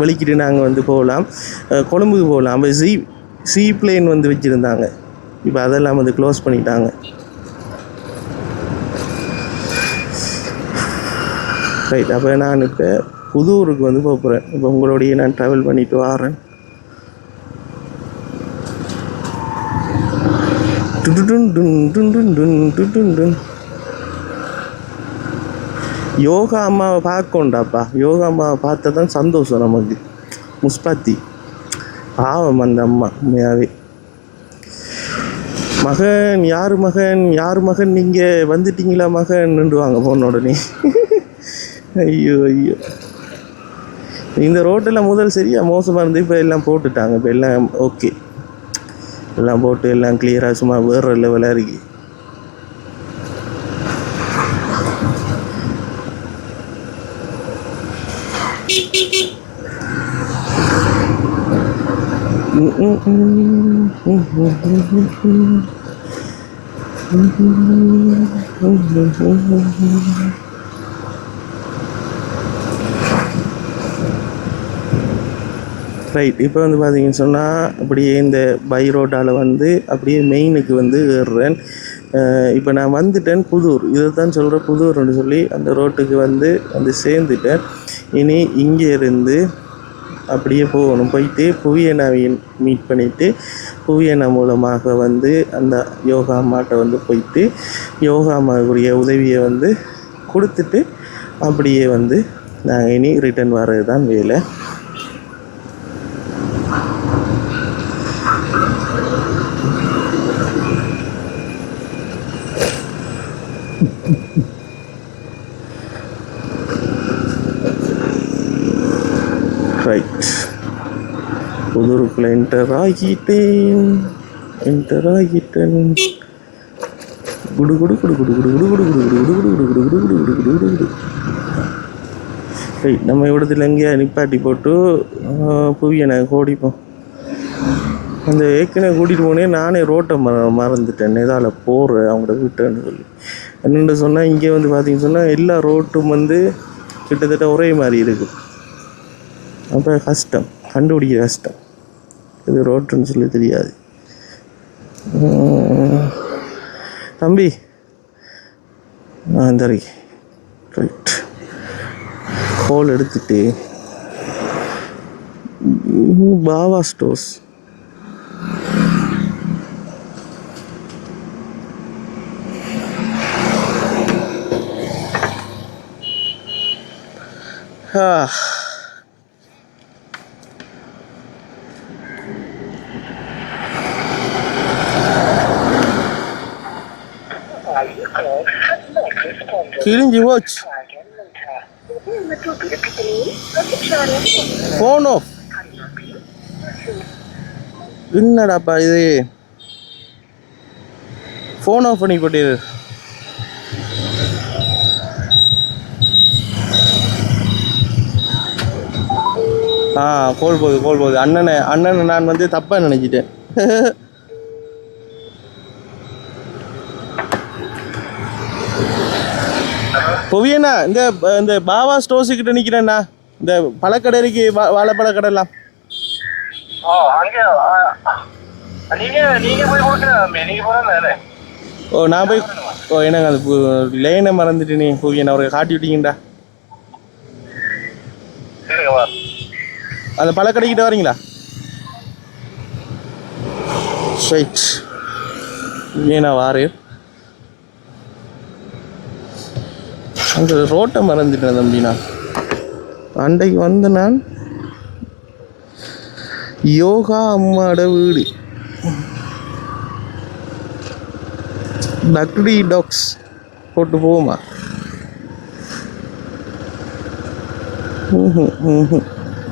வெளிக்கிட்டு நாங்கள் வந்து போகலாம், கொழும்புக்கு போகலாம். அப்போ சி பிளேன் வந்து வச்சுருந்தாங்க. இப்போ அதெல்லாம் வந்து க்ளோஸ் பண்ணிட்டாங்க. ரைட், அப்போ நான் இப்போ புதூருக்கு வந்து போகிறேன். இப்போ உங்களோடையே நான் ட்ராவல் பண்ணிட்டு வரேன். யோகா அம்மாவை பார்க்கண்டாப்பா. யோகா அம்மாவை பார்த்தா தான் சந்தோஷம் நமக்கு. முஸ்பாத்தி பாவம் அந்த அம்மா உண்மையாகவே. மகன் யார் மகன் நீங்கள் வந்துட்டீங்களா மகன்னுவாங்க போன உடனே. ஐயோ இந்த ரோட்டெல்லாம் முதல் சரியாக மோசமாக இருந்து இப்போ எல்லாம் போட்டுட்டாங்க. இப்போ எல்லாம் ஓகே, எல்லாம் போட்டு எல்லாம் கிளியராக சும்மா வேறு லெவலாக இருக்கு. ரைட், இப்போ வந்து பார்த்தீங்கன்னு சொன்னால் அப்படியே இந்த பை ரோட்டால் வந்து அப்படியே மெயினுக்கு வந்து ஏறுறேன். இப்போ நான் வந்துட்டேன் புதூர். இதை தான் சொல்கிறேன் புதூர்னு சொல்லி அந்த ரோட்டுக்கு வந்து சேர்ந்துட்டேன். இனி இங்கே இருந்து அப்படியே போகணும். போயிட்டு புவியனாவையும் மீட் பண்ணிவிட்டு புவியனா மூலமாக வந்து அந்த யோகா அம்மாட்ட வந்து போயிட்டு யோகா அம்மாவுக்குரிய உதவியை வந்து கொடுத்துட்டு அப்படியே வந்து நாங்கள் இனி ரிட்டர்ன் வர்றது தான் வேலை. ரைட், புதூருக்குள்ள என்டர் ஆகிட்டேன். குடு குடு குடு குடு குடு குடு குடு குடு குடு குடு குடு குடு குடு குடு குடு குடு குடு. ரைட், நம்ம இடத்துல எங்கேயா நிப்பாட்டி போட்டு புவியனை ஓடிப்போம். அந்த ஏற்கனவே கூட்டிகிட்டு போனேன். நானே ரோட்டை மறந்துட்டேன். இதால் போகிறேன் அவங்களோட வீட்டுன்னு சொல்லி. என்னென்னு சொன்னால் இங்கே வந்து பார்த்தீங்கன்னு சொன்னால் எல்லா ரோட்டும் வந்து கிட்டத்தட்ட ஒரே மாதிரி இருக்குது. அப்போ கஷ்டம், கண்டுபிடிக்க கஷ்டம். இது ரோட்டுன்னு சொல்லி தெரியாது. தம்பி சரி, ரைட், ஹோல் எடுத்துட்டு பாவா ஸ்டோர்ஸ். கிழிஞ்சி போச்சு. Phone off. என்னடாப்பா இது, ஃபோன் ஆஃப் பண்ணி போட்டு. கோல் போகுது. அண்ணனை நான் வந்து தப்பாக நினைச்சிட்டேன். புவியண்ணா, இந்த பாபா ஸ்டோர்ஸுக்கிட்ட நிற்கிறேண்ணா. இந்த பழக்கடை இருக்கு, வாழைப்பழ கடைலாம். நான் போய் எனக்கு அது லைனை மறந்துட்டு நீ புவியண்ணா அவரை காட்டி விட்டீங்கடா. அந்த பழக்கடைக்கிட்ட வரீங்களா? ரைட், ஏண்ணா வாரு. அந்த ரோட்டை மறந்துட்டேன் தம்பிண்ணா. அன்றைக்கு வந்து நான் யோகா அம்மாவோட வீடு டக்டி டாக்ஸ் போட்டு போமா.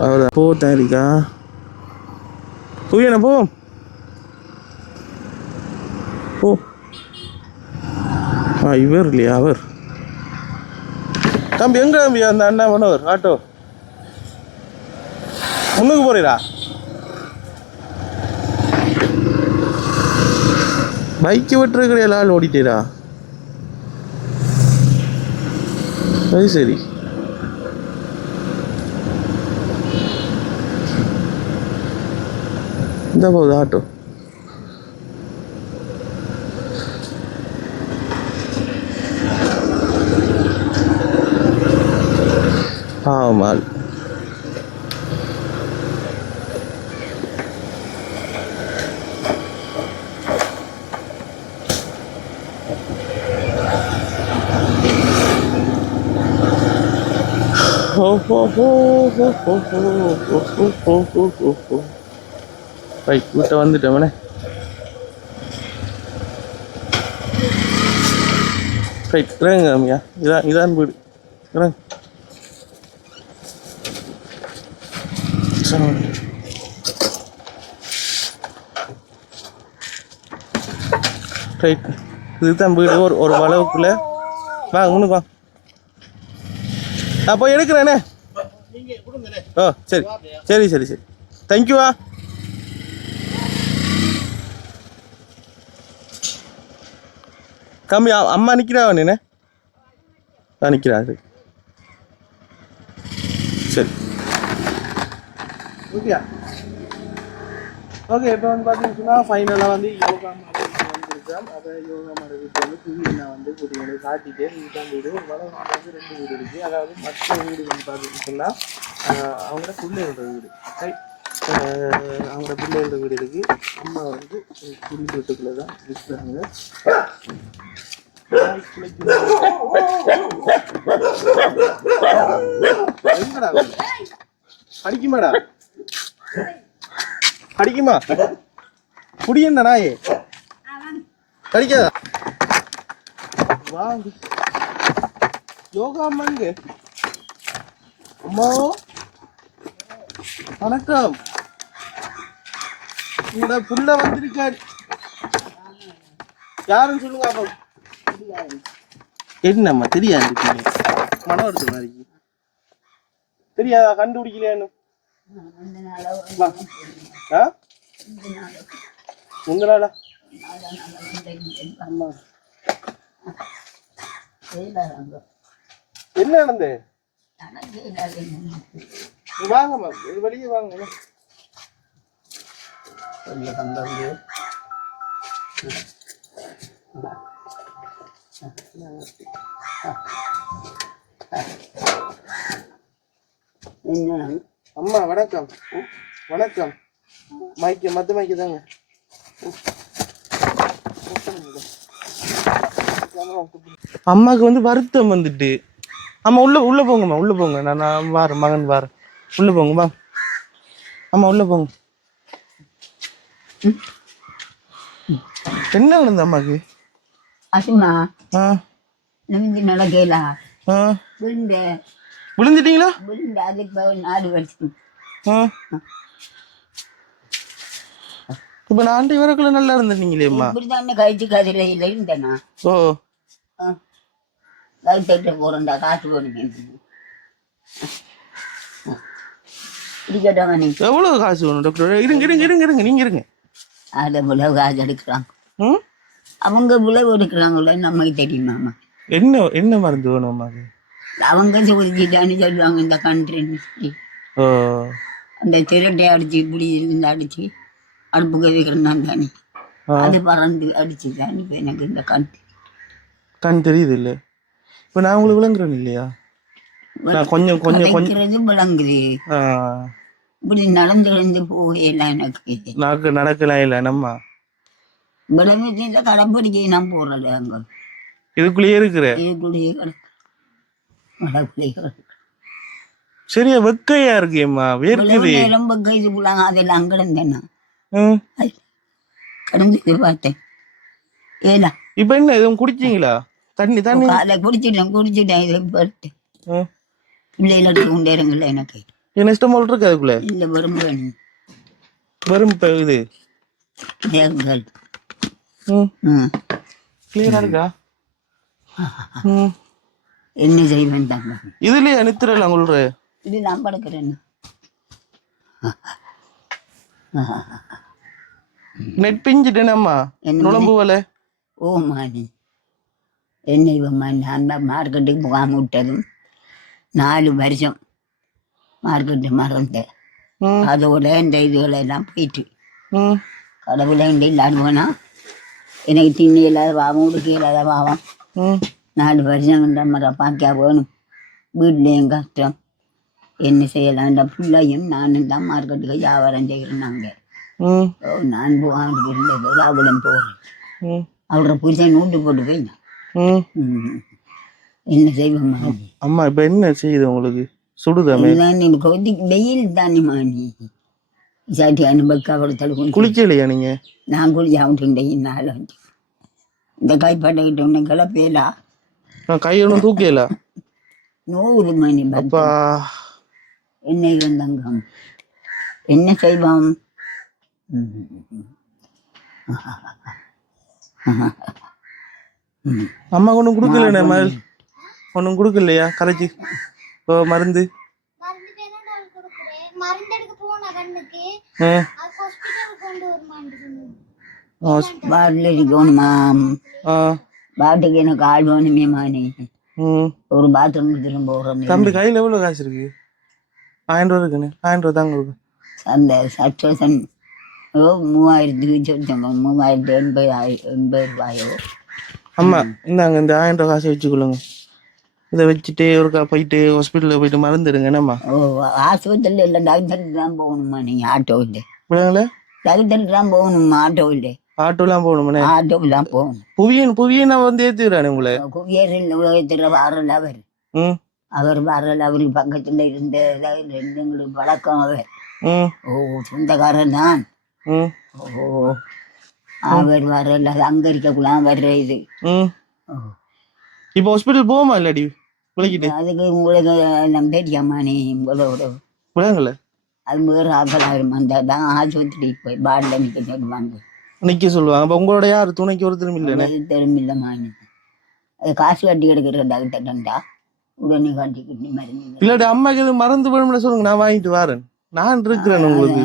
அவ்வளோ போட்டேன் இருக்கா புரியண்ணா, போ போ. இவர் இல்லையா அவர் தம்பி? எங்க தம்பி அந்த அண்ணா பண்ணவர் ஆட்டோ முன்னுக்கு போறீரா? பைக்கு விட்டுருக்கிற எல்லாரும் ஓடிட்டீரா? சரி இந்த போகுது ஆட்டோ. ஆமால் ரைட், வீட்டை வந்துட்டோம்ண்ணே. ரைட், இறங்க அம்மியா. இதான் வீடு. இறங்க. ரைட், இதுதான் வீடு. ஒரு வளவுக்குள்ள வாங்க, முன்னுக்கு வாங்க. நான் போய் எடுக்கிறேண்ணே. ஓ சரி சரி சரி சரி, தேங்க்யூவா. கம்மி அம்மா நிற்கிறா நீண்ணே? நிற்கிறா. சரி சரி ஓகே ஓகே. இப்போ வந்து பார்த்தீங்கன்னா ஃபைனலாக வந்து யோகா மாதிரி வந்துருக்கேன். அதை யோகா மாதிரி வீட்டு வந்து புவியை வந்து கூட்டிகளை காட்டிட்டு வீட்டான் வீடு ஒரு வளம் வந்து 2 வீடு இருக்குது. அதாவது மற்ற வீடு வந்து பார்த்துக்கிட்டோம்னா அவங்களோட பிள்ளைகளோட வீடு. ரைட், அவங்களோட பிள்ளைகளோட வீடு இருக்குது. அம்மா வந்து குடி வீட்டுக்குள்ளே தான் இருக்கிறாங்க. அடிக்குமாடா? அடிக்குமா? குடியண்ணா நாயே கடிக்காதா? வாங்க யோகா அம்மாங்க. அம்மா வணக்கம். உங்களோட புள்ள வந்திருக்காரு. யாருன்னு சொல்லுங்க. அப்போ என்னம்மா தெரியாது, மனம் எடுத்த மாதிரி தெரியாதா? கண்டுபிடிக்கலையான்னு முந்தனாடா என்ன நடந்து? வாங்கம்மா, வெளியே வாங்க. அம்மா வணக்கம். வணக்கம். மைக்கு மத்த மைக்கு தாங்க. அம்மாவுக்கு வந்து வருத்தம் வந்துட்டு. அம்மா உள்ள போங்கம்மா, உள்ள போங்க. நான் வாரேன், மகன் வாரேன். உள்ள போங்க வா. அம்மா உள்ள போங்க. என்ன நடந்த அம்மாக்கு? அசிமா நடக்கல. விழுந்துட்டீங்களா? விழுந்து அதுக்கு 4 வருஷம். இப்ப நான் ஆண்டி வரக்குள்ள நல்லா இருந்தீங்களேம்மா. இப்படிதான் கழிச்சு கதிரையில இருந்தேனா. ஓ கழுத்த போறேன்டா காசு போடுங்க. இருக்கட்டும் நீ. எவ்வளவு காசு வேணும் டாக்டர்? இருங்க இருங்க இருங்க இருங்க நீங்க இருங்க. அதை இவ்வளவு காசு எடுக்கிறாங்க. அவங்க இவ்வளவு எடுக்கிறாங்களோ நமக்கு தெரியுமாம்மா. என்ன என்ன மருந்து வேணும்மா? அவங்க சொல்லிட்டான்னு சொல்லுவாங்க இந்த கண்ட்ரி. அந்த திரட்டை அடிச்சு இப்படி இருந்து அடிச்சு அடுப்புக்கு வைக்கிறேன் தானே, அது பறந்து அடிச்சு தானே இப்போ எனக்கு இந்த கண் தெரியுது இல்லை. இப்போ நான் உங்களுக்கு விளங்குறேன் இல்லையா? கொஞ்சம் கொஞ்சம் கொஞ்சம் விளங்குது. இப்படி நடந்து போகல எனக்கு நடக்கலாம் இல்லை நம்ம விளம்பரத்துல கடைப்பிடிக்க நான் போறல அங்க இதுக்குள்ளேயே இருக்கிற சரியா வெக்கையா இருக்கேம்மா. வேர்க்குது. வெக்கைதுக்குள்ளாங்க அதெல்லாம் கிடந்தேன்னா கடந்து பார்த்தேன். ஏலா இப்ப என்ன எதுவும் குடிச்சீங்களா? தண்ணி தண்ணி அதை குடிச்சிட்டேன் இதை போட்டு பிள்ளைகள் எடுத்து கொண்டேருங்கல்ல எனக்கு என்ன இஷ்டம் போல் இருக்கு அதுக்குள்ள. இல்லை வெறும் வேணும் வெறும் இது தேங்கள் கிளியரா இருக்கா? என்ன செய்ய வேண்டாம் இதுலயே நித்திரல உங்களோட இது நான் படுக்கிறேன். நெட் பிஞ்சிட்டேனம்மா நுழம்பு வலை. ஓமா நீ என்ன இவம்மா நான் தான் மார்க்கெட்டுக்கு போகாம விட்டதும் 4 வருஷம் மார்க்கெட்டு மறந்தேன். அதோட இந்த இதுகளை எல்லாம் போயிட்டு கடவுளை இந்த இல்லாது போனா எனக்கு திண்ணி இல்லாத பாவம் உடுக்க இல்லாத பாவம் 4 வருஷம் மர பார்க்க வேணும். வீட்லேயும் கஷ்டம் என்ன செய்யலாம். பிள்ளையும் நானும் தான் மார்க்கெட்டுக்கு வியாபாரம் செய்கிறேன். நாங்கள் நான் போகாமல் இருந்தது அவளும் போகிறேன். அவரோட புருஷன் நூட்டு போட்டு போயினா என்ன செய்வோம் அம்மா. இப்போ என்ன செய்யுது உங்களுக்கு? சுடுதாமே வெயில் தானேம்மா. நீ சாட்டி அனுபவிக்க அவளை குளிக்கலையா நீங்க? நான் குளிச்சாவிட்டுண்டேன். நாள் வந்து இந்த கைப்பாட்டை ஒன்று கிளப்பேலா கை ஒன்றும் தூக்கல நோவுது மணி. என்ன இருந்தாங்க என்ன செய்வோம். அம்மா ஒன்றும் கொடுக்கல ஒன்றும் கொடுக்கலையா கரைச்சி மருந்து? பாட்டுக்கு எனக்கு ஆள் வேணுமே மானி. ஒரு பாத்ரூம் போறோம். தம்பி கையில் எவ்வளோ காசு இருக்கு? 1000 ரூபா இருக்குன்னு. 1000 ரூபா தாங்க இருக்கு. அந்த சட்சன் 3080 ரூபாயோ. அம்மா இந்தாங்க இந்த 1000 ரூபா காசை வச்சுக்கொள்ளுங்க. இதை வச்சுட்டு ஒருக்கா போயிட்டு ஹாஸ்பிட்டலில் போயிட்டு மறந்துடுங்க. என்னம்மா? ஆஸ்பத்திரியில் இல்லை டாக்டருக்கு தான் போகணுமா? நீங்கள் ஆட்டோ இல்லை விடுங்களே. டாக்டருக்கு தான் போகணுமா? ஆட்டோ இல்லை. ஆட்டோலாம் போகணுமே. ஆட்டோலாம் போகணும். புவியன் வந்து ஏற்றுக்கிறானே உங்களை. குவியரில் ஏற்றுற வாரல் அவர் வரல. அவருக்கு பக்கத்தில் இருந்த எங்களுக்கு பழக்கம் அவர். சொந்தக்காரன் தான். அவர் வரல. அது அங்க இருக்கக்குலாம் வர்ற இது. இப்போ ஹாஸ்பிட்டல் போவோமா இல்லாடி விளக்கிட்டு? அதுக்கு உங்களுக்கு எல்லாம் தெரியாமா? நீ உங்களோட விளங்கல. அது வேறு ஆகலாம். அந்த தான் ஆஸ்பத்திரி போய் பாடில் நிற்க சொல்லுவாங்க. நிற்க சொல்லுவாங்க. அப்போ உங்களோட யார் துணைக்கு ஒருத்தரும் இல்லை? தெரியுமில்லம்மா. அது காசு கட்டி எடுக்கிற டாக்டர்டா உடனே கட்டிக்கிட்டு மருந்து. இல்லாட்டி அம்மாக்கு எதுவும் மறந்து வேணும்னு சொல்லுங்க, நான் வாங்கிட்டு வரேன். நான் இருக்கிறேன் உங்களுக்கு.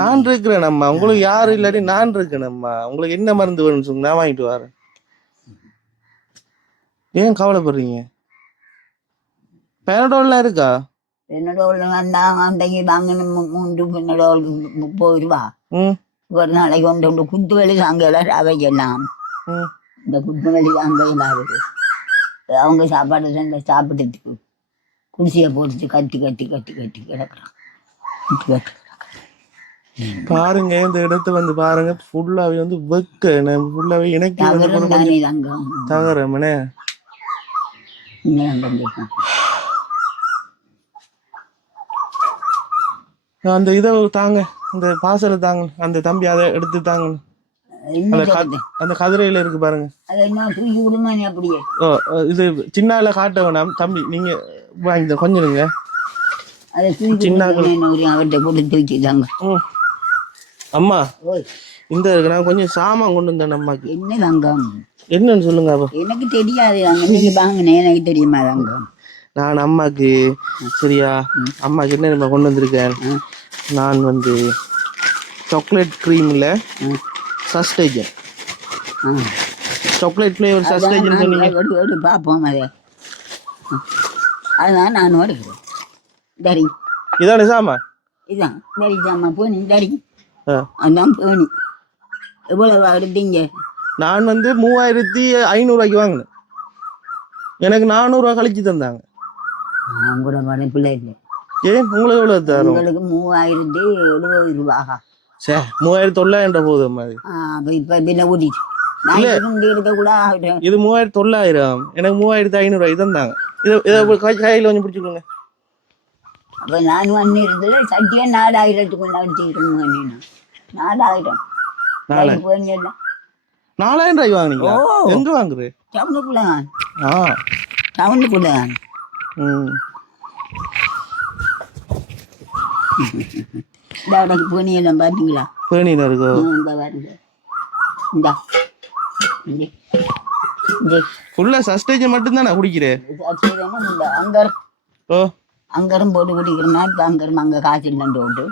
நான் இருக்கிறேன் அம்மா. உங்களுக்கு யாரும் இல்லாட்டி நான் இருக்கேன் அம்மா. உங்களுக்கு என்ன மருந்து வேணும்னு சொல்லுங்க, நான் வாங்கிட்டு வரேன். ஏன் கவலைப்படுறீங்க? பேனடோல்லாம் இருக்கா? பெனடோல் அன்றைக்கு வாங்கணும் 3 பெனடோல் 30 ரூபா. ஒரு நாளைக்கு ஒன்று குத்து வலி சாங்கலாம் அவைக்கலாம். இந்த குத்து வலி சாங்கையெல்லாம் இருக்கு. அவங்க சாப்பாடு சாப்பிட்டதுக்கு குடிசையை போட்டு கட்டி கட்டி கட்டி கட்டி கிடக்குறான். பாருங்க இந்த இடத்த வந்து பாருங்க. ஃபுல்லாவே வந்து வெக்க ஃபுல்லாவே எனக்கு தகரமனே. அந்த இதை தாங்க, அந்த பாசலை தாங்க. அந்த தம்பி அதை எடுத்து தாங்க. என்ன அந்த சொல்றது? அந்த கதிரையில இருக்கு பாருங்க. அது என்ன தூக்கி விடுமா நீ அப்படியே? ஓ இது சின்னால காட்ட வேணாம் தம்பி, நீங்க வாங்கி கொஞ்சம் இருங்க. அதை தூக்கி சின்ன அவர்கிட்ட போட்டு தூக்கிட்டாங்க. அம்மா ஓய் இந்த இருக்கு, நான் கொஞ்சம் சாமான் கொண்டு வந்தேன் அம்மாக்கு. என்ன தங்கம்? என்னன்னு சொல்லுங்க அப்போ. எனக்கு தெரியாது தங்கம், நீங்க வாங்கினேன் எனக்கு தெரியுமா தங்கம்? நான் அம்மாக்கு சரியா, அம்மாக்கு என்ன நம்ம கொண்டு வந்திருக்கேன். நான் வந்து சாக்லேட் க்ரீமில் சஸ்டேஜன், சாக்லேட் ஃப்ளேவர் சஸ்டேஜன் சொன்னீங்க. பார்ப்போம் அதை. அதுதான் நான் எடுக்கிறேன். தரி இதானே சாமான்? இதுதான் தரி சாமான். போனி தரி, ஆ அதான் போனி. எவ்வளவு எடுத்தீங்க? நான் வந்து 3500 வாங்கினேன். எனக்கு 400 கழிச்சு தந்தாங்க. நான் கூட மனைப்பிள்ள இல்லை. ஏன் உங்களுக்கு எவ்வளோ தரும்? உங்களுக்கு 3070 ரூபாய். சே 3900 போதும் அது. அப்போ இப்போ பின்ன ஊட்டிட்டு நான் எடுக்க கூட ஆகிட்டேன். இது 3900, எனக்கு 3500 தந்தாங்க. இதை கையில் கொஞ்சம் பிடிச்சிக்கோங்க. அப்போ நான் வந்து இருந்தது சட்டியே 4000த்துக்குள்ள எடுத்துக்கிட்டோம். 4000 போயிடல. 4000 வாங்கினீங்களா? எங்க வாங்குறது? டவுனுக்குள்ள தான். ஆ டவுனுக்குள்ள தான். இந்த உனக்கு பேணியெல்லாம் பார்த்தீங்களா? பேணியில் இருக்கோ? இந்த பாருங்க, இந்தா ஃபுல்லாக சஸ்டேஜ் மட்டும்தான் நான் குடிக்கிறேன். இந்த அங்கர் ஓ அங்கரும் போட்டு குடிக்கிறேன்னா இப்போ அங்கரும் அங்கே காய்ச்சல் இல்லைன்னு போட்டு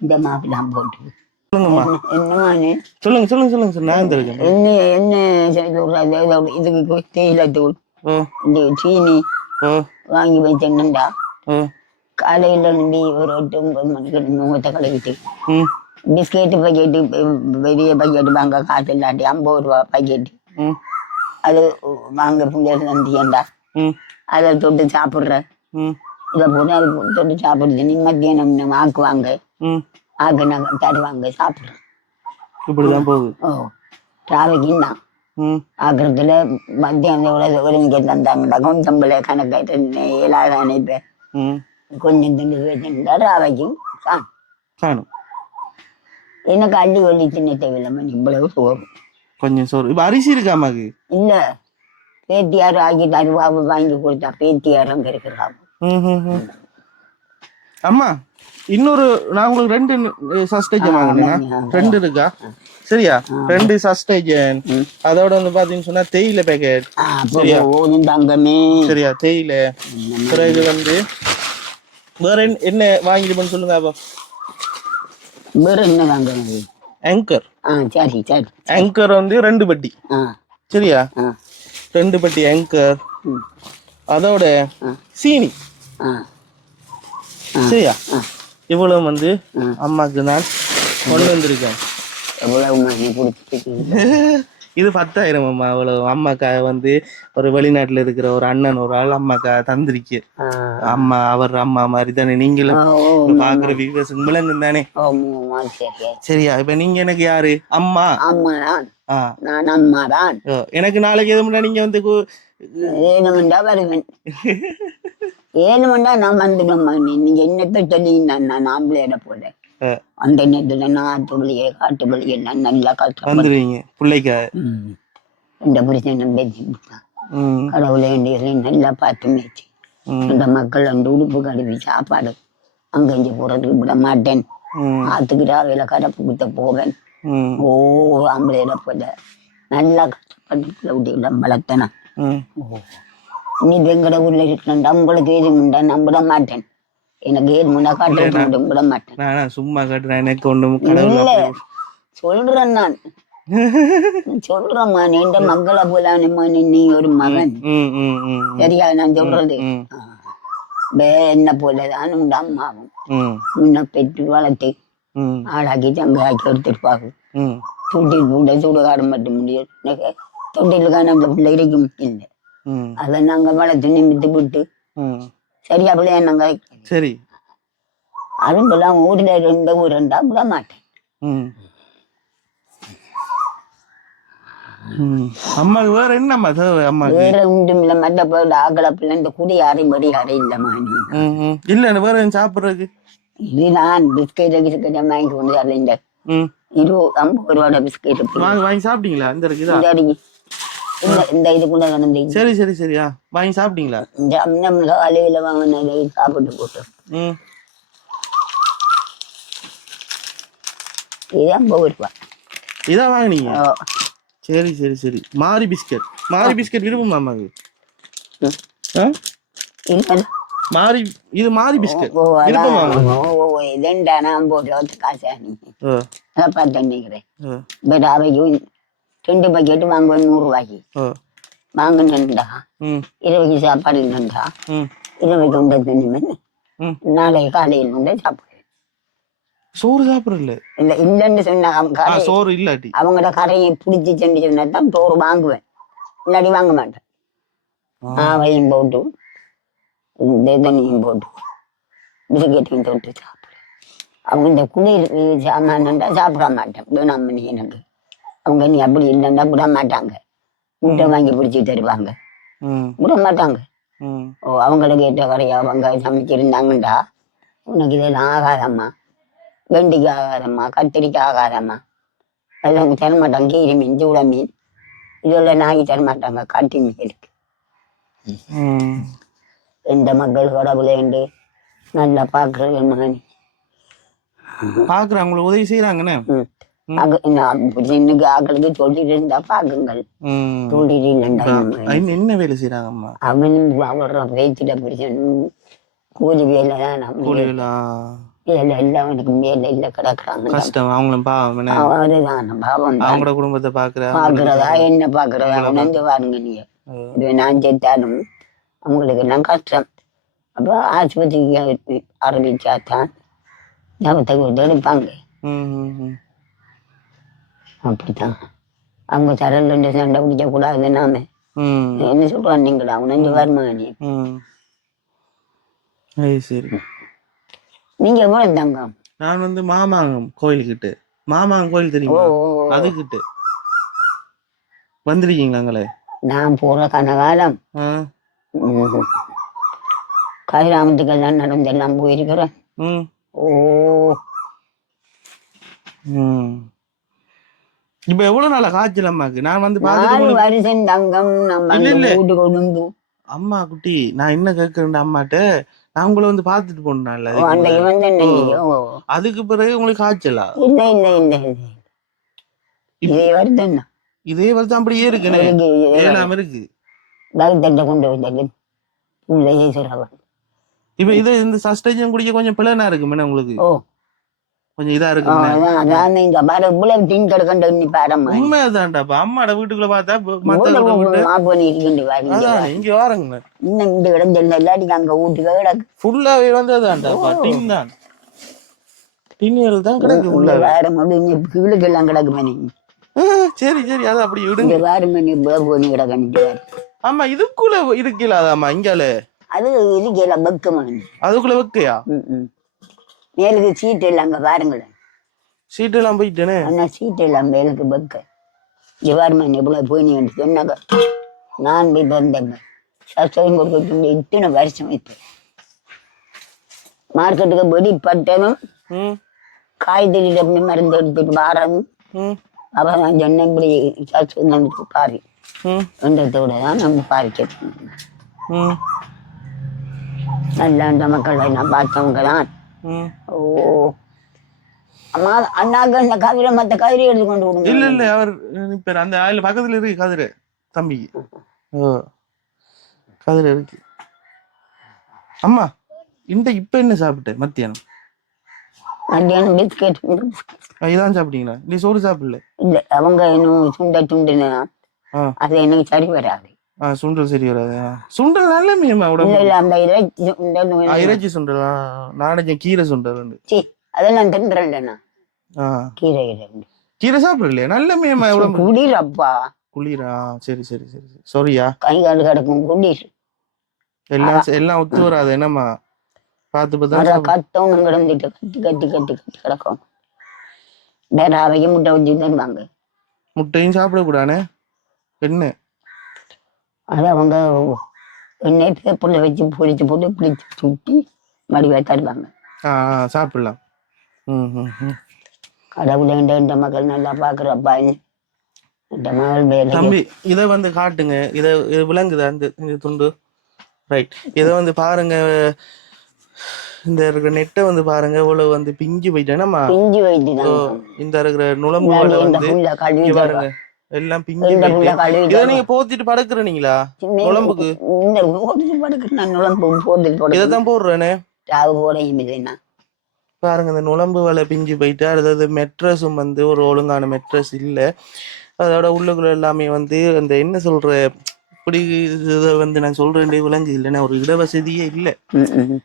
இந்த மாப்பிலாம் போட்டு. சொல்லுங்கம்மா. என்னமானு சொல்லுங்க சொல்லுங்க சொல்லுங்க சார், நான் இருக்கேன். என்ன செய்து இதுக்கு தேயிலை தூள், ஓ இந்த சீனி ஓ வாங்கி வச்சேன்னுண்டா ஓ காலையில் இருந்து ஒரு 8-9 மணிக்கு முகத்தை கழுவிட்டு பிஸ்கெட்டு பக்கெட்டு, பெரிய பக்கெட்டு வாங்க காசு இல்லாட்டி 50 ரூபா பக்கெட்டு, அது வாங்க பிள்ளைகள் நந்தியண்டா அதை தொட்டு சாப்பிட்ற. இதை போட்டு அது தொட்டு சாப்பிடுது. நீ மத்தியானம் ஆக்குவாங்க, ஆக்குனா தருவாங்க சாப்பிட்றேன். இப்படிதான் போகுது. ஓ ராவைக்கும் தான் ஆக்குறதுல மத்தியானம் ஒரு நிக்க தந்தாங்கடா கொஞ்சம் பிள்ளை கணக்காயிட்டு 7,000 அனுப்பேன். கொஞ்சம் திண்டு வச்சுட்டா ராவைக்கும் காணும். எனக்கு அள்ளி ஒல்லி சின்ன தேவையில்லாம இவ்வளவு சோறு கொஞ்சம் சோறு. இப்போ அரிசி இருக்காமாக்கு? இல்ல, பேத்தியார் ஆகிட்டு அருவாவை வாங்கி கொடுத்தா பேத்தியார் அங்க இருக்கிறாங்க. அம்மா இன்னொரு நான் உங்களுக்கு 2 சஸ்டேஜ் வாங்கினேன். 2 இருக்கா? சரியா, 2 சஸ்டேஜன். அதோட வந்து பாத்தீங்கன்னு சொன்னா தேயிலை பேக்கெட். தங்கமே சரியா, தேயிலை. பிறகு வந்து வேற என்ன வாங்கிட்டு சொல்லுங்க. அப்போ வேற என்ன வாங்க? ஆங்கர். சரி சரி. ஆங்கர் வந்து 2 பட்டி. சரியா, 2 பட்டி ஆங்கர். அதோட சீனி. சரியா, இவ்வளவு வந்து அம்மாக்கு நான் கொண்டு வந்திருக்கேன். இது 10,000 அம்மா. அவ்வளவு அம்மாக்கா வந்து ஒரு வெளிநாட்டுல இருக்கிற ஒரு அண்ணன் ஒரு ஆள் அம்மாக்கா தந்திருக்கு. அம்மா அவர் அம்மா மாதிரி தானே நீங்களும் பாக்குற விவசாயம் விலங்கு தானே. சரியா, இப்ப நீங்க எனக்கு யாரு? அம்மா. எனக்கு நாளைக்கு எது முன்னா நீங்க வந்து வருவேன். 7 மண்டா நான் வந்துடும்மா. நீங்க என்னத்த சொல்லி நான் ஆம்பளையிட போல அந்த நேரத்துல நாட்டு வழியே காட்டு வழியே நான் நல்லா வந்துடுவீங்க பிள்ளைக்கா. இந்த புரிச்சனை பேச்சு கடவுளை நல்லா பார்த்து மேய்ச்சி இந்த மக்கள் அந்த உடுப்பு கழுவி சாப்பாடு அங்க இங்க போறதுக்கு விட மாட்டேன். ஆத்துக்கிட்ட அவையில கரப்பு குத்த போவேன். ஓ ஆம்பளையிட போல நல்லா கஷ்டப்பட்டு விட்டு வளர்த்தனா. நீ எங்கட ஊர்ல இருக்கா உங்களுக்கு ஏது முண்டா நான் விட மாட்டேன். எனக்கு ஏது முண்டா காட்ட விட மாட்டேன். சும்மா காட்டுறேன். எனக்கு ஒண்ணும் இல்ல சொல்றேன், நான் சொல்றேம்மா. நீண்ட மக்களை போலானுமா நீ ஒரு மகன். சரியா நான் சொல்றது? என்ன போலதான் உண்ட அம்மாவும் உன்னை பெற்று வளர்த்து ஆளாக்கி தங்காக்கி எடுத்துருப்பாங்க. தொட்டில் கூட சுடுகாடு மட்டும் முடியும். தொட்டிலுக்கான அந்த பிள்ளை இருக்கும் இல்லை. அதை நாங்க வளர்த்து நிமித்து விட்டு சரியா பிள்ளையா நாங்க சரி அதுங்கெல்லாம் ஊர்ல 2 ஊருண்டா விட மாட்டேன். அம்மாக்கு வேற என்னம்மா அம்மா வேற உண்டும் இல்ல. மற்ற போல ஆகல பிள்ளை இந்த குடியாரை மடியாரை இல்லம்மா. நீ இல்ல வேற சாப்பிடுறதுக்கு இது நான் பிஸ்கெட் வாங்கி கொண்டு அதில் இந்த ம் 50 ரூபாயோட பிஸ்கெட் வாங்கி சாப்பிட்டீங்களா? இந்த இருக்குதா? இந்த இதுக்குள்ள கிடந்து சரி சரி சரியா வாங்கி சாப்பிட்டீங்களா? இந்த நம்ம காலையில வாங்கினதை சாப்பிட்டு போட்டோம். ம் இது 50 ரூபா. இதான் வாங்கினீங்க? சரி சரி சரி. மாரி பிஸ்கெட் விரும்புமா அம்மாக்கு? மாரி இது மாரி பிஸ்கெட் விருப்பமா? இதண்டா நான் போட்டு காசா நீ பார்த்து நினைக்கிறேன். பட் அவைக்கு 2 பக்கெட்டு வாங்குவேன் 100 ரூபாய்க்கு வாங்கினேன்டா. 20 சாப்பாடு இல்லைண்டா. 20 உண்டை தின்னுமே. நாளை காலையில் வந்து சாப்பிடுவேன். சோறு சாப்பிடல இல்ல இல்லைன்னு சொன்னா சோறு இல்லாட்டி அவங்களோட கடையை பிடிச்சி சென்று சொன்னா சோறு வாங்குவேன். இல்லாட்டி வாங்க மாட்டேன். ஆவையும் போட்டு தண்ணியும் போட்டு பிஸ்கெட்டையும் தொட்டு சாப்பிடுவேன். அவங்க இந்த குளிர் சாமான்டா சாப்பிட மாட்டேன். வேணாம் எனக்கு. அவங்க நீ அப்படி இல்லைன்னா விட மாட்டாங்க. முட்டை வாங்கி பிடிச்சி தருவாங்க. விட மாட்டாங்க. அவங்களுக்கு ஏற்ற கடையை அவங்க சமைச்சிருந்தாங்கண்டா உனக்கு இதெல்லாம் ஆகாதம்மா, வெண்டிக்காய் ஆகாதம்மா, கத்திரிக்காய் ஆகாதம்மா, அதெல்லாம் தரமாட்டாங்க. கீரை மீன், சூட மீன் இதெல்லாம் நாகி தரமாட்டாங்க. காட்டி மீனுக்கு எந்த மக்கள் கடவுளேண்டு நல்லா பார்க்குறது மகனி பார்க்குறாங்க. உங்களுக்கு உதவி செய்கிறாங்கண்ணே. இன்னைக்கு ஆக்களுக்கு சொல்லிட்டு இருந்தா பாக்குங்கள். என்ன வேலை செய்யறாங்கம்மா? அவன் அவரோட பேச்சுல பிடிச்ச கூலி வேலை தான். எல்லாம் அவனுக்கு மேல இல்ல கிடக்குறாங்க. கஷ்டம். அவங்களும் பாவம். அதுதான் பாவம். அவங்களோட குடும்பத்தை பாக்குறதா என்ன பாக்குறதா உணர்ந்து பாருங்க. நீங்க இது நான் சேர்த்தாலும் அவங்களுக்கு எல்லாம் கஷ்டம். அப்போ ஆஸ்பத்திரிக்கு ஆரம்பிச்சாத்தான் ஞாபகத்தை கொடுத்து எடுப்பாங்க. அப்படித்தான் அவங்க சரல் சண்டை பிடிக்க கூடாது. நாம என்ன சொல்றான் நீங்களா உணர்ந்து பாருமா. நீ சரி நீங்க எவ்வளவு தாங்க? நான் வந்து மாமாங்கம் கோயிலுக்கிட்ட. மாமாங்கம் கோயில் தெரியுமா? அதுக்கிட்ட வந்திருக்கீங்களே. நான் போற கனகாலம் கைராமத்துக்கெல்லாம் நடந்தெல்லாம் போயிருக்கிறேன். இப்ப எவ்வளவு நாளா காய்ச்சல் அம்மாக்கு? நான் வந்து வருஷம் தங்கம் நம்ம அம்மா குட்டி நான் என்ன கேட்கிறேன் அம்மாட்ட, நான் உங்களை வந்து பாத்துட்டு போனேன்ல அதுக்கு பிறகு உங்களுக்கு காய்ச்சலா? இல்ல இல்ல இல்ல இதே வருது. இதே வருது அப்படியே இருக்கு. ஏழாம இருக்கு. கொண்டு வந்தது இப்ப இது இந்த சஸ்டேஜன் குடிக்க கொஞ்சம் பிளனா இருக்கு உங்களுக்கு. கொஞ்சம் இதா இருக்கு. உண்மைதான்டா. அம்மாட வீட்டுக்குள்ள பார்த்தா இங்க வாரங்க ஃபுல்லாவே வந்ததான்டா. டின் தான் டின்னியல் தான் கிடக்கு. எல்லாம் கிடக்கு. சரி சரி அது அப்படி விடுங்க. கிடக்கு. ஆமா இதுக்குள்ள இருக்கலாதாம்மா இங்கால அது இருக்கல பக்கமா. அதுக்குள்ள வைக்கையா? மேலுக்கு சீட்டு இல்லை அங்க பாருங்களேன். சீட்டு எல்லாம் போயிட்டேனே. ஆனா சீட்டு எல்லாம் மேலுக்கு பக்க டிபார்ட்மெண்ட் எவ்வளவு போய் நீ சொன்னாங்க. நான் போய் வந்தேங்க சஸ்தம் கொடுக்க இத்தனை வருஷம் இப்போ மார்க்கெட்டுக்கு வெடி பட்டனும் காய்கறி மருந்து எடுத்துட்டு வாரணும். அப்புறம் நான் சொன்ன இப்படி சஸ்தம் பாரு என்றதோட தான் நம்ம பாரிக்கணும். நல்லா அந்த மக்களை நான் பார்த்தவங்க தான். ஓ அம்மா அண்ணாக்கு அந்த கதிரை மற்ற கதிரை எடுத்து கொண்டு விடுங்க. இல்ல இல்ல அவர் இப்ப அந்த ஆயில பக்கத்துல இருக்கு கதிரை தம்பிக்கு. கதிரை இருக்கு. அம்மா இந்த இப்ப என்ன சாப்பிட்ட மத்தியானம்? மத்தியானம் பிஸ்கெட். இதான் சாப்பிட்டீங்களா? நீ சோறு சாப்பிடல? இல்ல அவங்க இன்னும் சுண்டை துண்டுனா அது எனக்கு சரி வராது. சுண்டல் சரி வராது. சுண்டல் நல்ல மீமா உடம்பு. இல்ல அந்த இறைச்சி சுண்டல். நானே கீரை சுண்டல். அதெல்லாம் தின்றேன்டா. கீரை கீரை சாப்பிடலையா? நல்ல மீமா உடம்பு. குளிரப்பா குளிரா? சரி சரி சரி சரியா. கை கால் கிடக்கும் குளிர். எல்லாம் ஒத்து வராது என்னம்மா பார்த்து பார்த்தா கத்தவனும் கிடந்துட்டு கட்டி கட்டி கட்டி கட்டி கிடக்கும். வேற அவைய முட்டை வச்சு தருவாங்க. முட்டையும் சாப்பிடக்கூடானே என்ன? அது அவங்க எண்ணெய் பேப்பர்ல வச்சு பொழிச்சு போட்டு பிடிச்சி சுட்டி மடிவா தருவாங்க. சாப்பிடலாம். கடவுளை இந்த மக்கள் நல்லா பார்க்குறப்பா இந்த மகள் வேலை தம்பி இதை வந்து காட்டுங்க. இது விளங்குதா இந்த துண்டு? ரைட். இதை வந்து பாருங்க, இந்த இருக்கிற நெட்டை வந்து பாருங்க, இவ்வளவு வந்து பிஞ்சு போயிட்டேனம்மா. பிஞ்சு வைத்து இந்த இருக்கிற நுழம்புகளை வந்து இங்க பாருங்க எல்லாம் பிஞ்சு போயிட்டு. இதை நீங்க போத்திட்டு படுக்குறீங்களா நுழம்புக்கு? இந்த போட்டுட்டு படுக்க நான் நுழம்பு போட்டுட்டு இதைதான் போடுறேனே. ராவு போடையும் இல்லைன்னா பாருங்க இந்த நுழம்பு வலை பிஞ்சு போயிட்டு, அதாவது மெட்ரஸும் வந்து ஒரு ஒழுங்கான மெட்ரஸ் இல்லை. அதோட உள்ளுக்குள்ள எல்லாமே வந்து அந்த என்ன சொல்ற இப்படி இதை வந்து நான் சொல்றேன் விலங்கு இல்லைன்னா ஒரு இடவசதியே இல்லை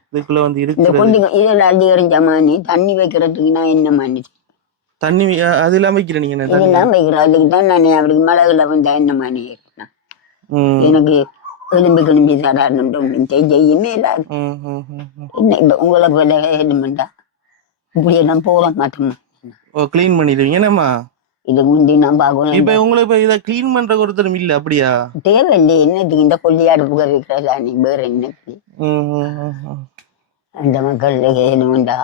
இதுக்குள்ள வந்து இருக்கு. இதெல்லாம் அதிகரிச்சமானி தண்ணி வைக்கிறதுக்கு நான் என்ன பண்ணி தண்ணி அது எல்லாம் வைக்கிறேன். நீங்க இதெல்லாம் வைக்கிறேன். அதுக்கு தான் நான் அப்படி மழகுல வந்தா என்ன பண்ணி எனக்கு எலும்பு கிளம்பி சாதாரணம் செய்யுமே இல்லாது. என்ன இப்ப உங்களை போல என்னமெண்டா இப்படி எல்லாம் போட மாட்டோம். கிளீன் பண்ணிடுவீங்க என்னம்மா? இது முந்தி நான் பார்க்கணும். இப்ப உங்களுக்கு இப்ப இதை கிளீன் பண்ற ஒருத்தரும் இல்ல அப்படியா? தேவையில்லை. என்னத்துக்கு இந்த கொல்லியாடு புகை வைக்கிறதா நீ வேற என்ன? அந்த மக்கள் ஏனுண்டா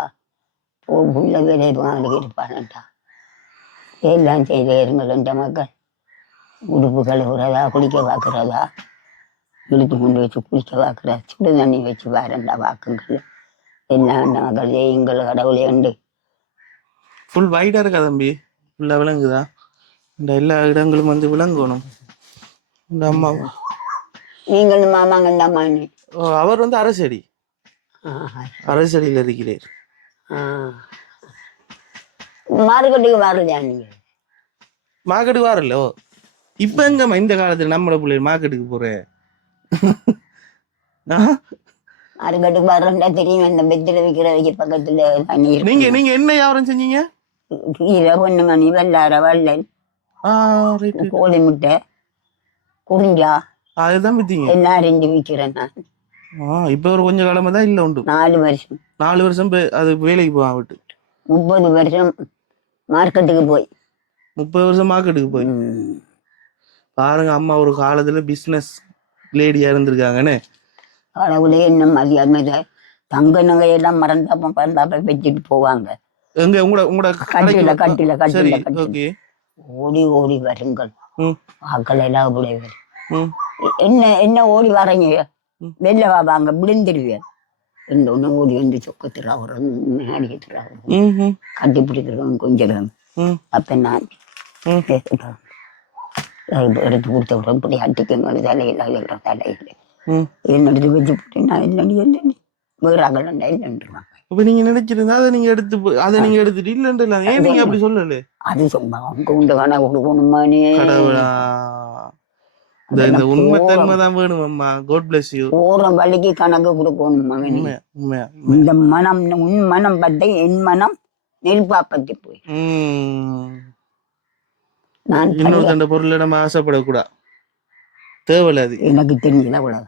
புள்ள வேலை இருப்பானட்டா எல்லாம் செய்த இருங்கள். இந்த மக்கள் உடுப்பு கழுவுறதா குளிக்க பார்க்கறதா இழுத்து கொண்டு வச்சு குளிக்க பார்க்கறதா சுடு தண்ணி வச்சு வரண்டா வாக்குங்கள் எல்லாம் அந்த மக்கள் எங்கள் கடவுளே உண்டு. ஃபுல் வைடா இருக்கா தம்பி? ஃபுல்லா விளங்குதா? இந்த எல்லா இடங்களும் வந்து விளங்கணும். இந்த அம்மா நீங்கள் மாமாங்க இந்த அம்மா அவர் வந்து அரசடி அரசடியில் இருக்கிறார். மார்க்கெட்டுக்கு வரலையா நீங்க? மார்க்கெட்டுக்கு வரல. இப்ப எங்கம்மா இந்த காலத்துல நம்மள பிள்ளைங்க மார்க்கெட்டுக்கு போறேன்? மார்க்கெட்டுக்கு வரண்டா தெரியும். அந்த பெத்தில விற்கிற பக்கத்துல நீங்க நீங்க என்ன வியாபாரம் செஞ்சீங்க? கீரை, பொண்ணு மணி, வெள்ளார, வள்ளல், கோழி முட்டை, குறிஞ்சா அதுதான் வித்தீங்க? எல்லாம் ரெண்டு விற்கிறேன் நான். இப்ப ஒரு கொஞ்சம் காலமா தான் இல்ல உண்டு. 4 வருஷம். 4 வருஷம் அது வேலைக்கு போவான் விட்டு. 30 வருஷம் மார்க்கெட்டுக்கு போய். 30 வருஷம் மார்க்கெட்டுக்கு போய். பாருங்க அம்மா ஒரு காலத்துல பிசினஸ் லேடியா இருந்திருக்காங்கன்னு. கடவுளே என்ன மதியாத தங்க நகையெல்லாம் மறந்தாப்ப வச்சுட்டு போவாங்க. எங்க உங்களோட கட்டில கட்டில கட்டில கட்டி ஓடி ஓடி வருங்கள் ஆக்கள் எல்லாம் அப்படி வரும். என்ன என்ன ஓடி வரீங்க வெளில வாங்க விழுந்துருவேன். இந்த ஒண்ணு ஓடி வந்து சொக்கத்துறா அடிக்கிறா கட்டி பிடிக்கிறவங்க கொஞ்சம். அப்ப நான் எடுத்து கொடுத்த விட இப்படி அட்டிக்கங்க தலையில தலையில என்னெடுத்து வச்சு போட்டு நான் இல்லைன்னு இல்லைன்னு வேற அகலண்டா இல்லைன்றுவாங்க. இப்ப நீங்க நினைச்சிருந்தா அதை நீங்க எடுத்துட்டு இல்லைன்னு ஏன் நீங்க அப்படி சொல்லல? அது சும்மா அவங்க உண்டு வேணா கொடுக்கணுமானே. இந்த உண்மைத்தன்மைதான் வேணும் அம்மா. God bless you. போற வழிக்கு கணக்கு கொடுக்கணும் மகனே. இந்த மனம் உன் மனம் பத்தி என் மனம் நெருப்பாப்பத்தி போய் நான் இன்னொரு பொருளை நம்ம ஆசைப்படக்கூடாது. தேவையில்லாது. எனக்கு தெரிஞ்சல கூடாது.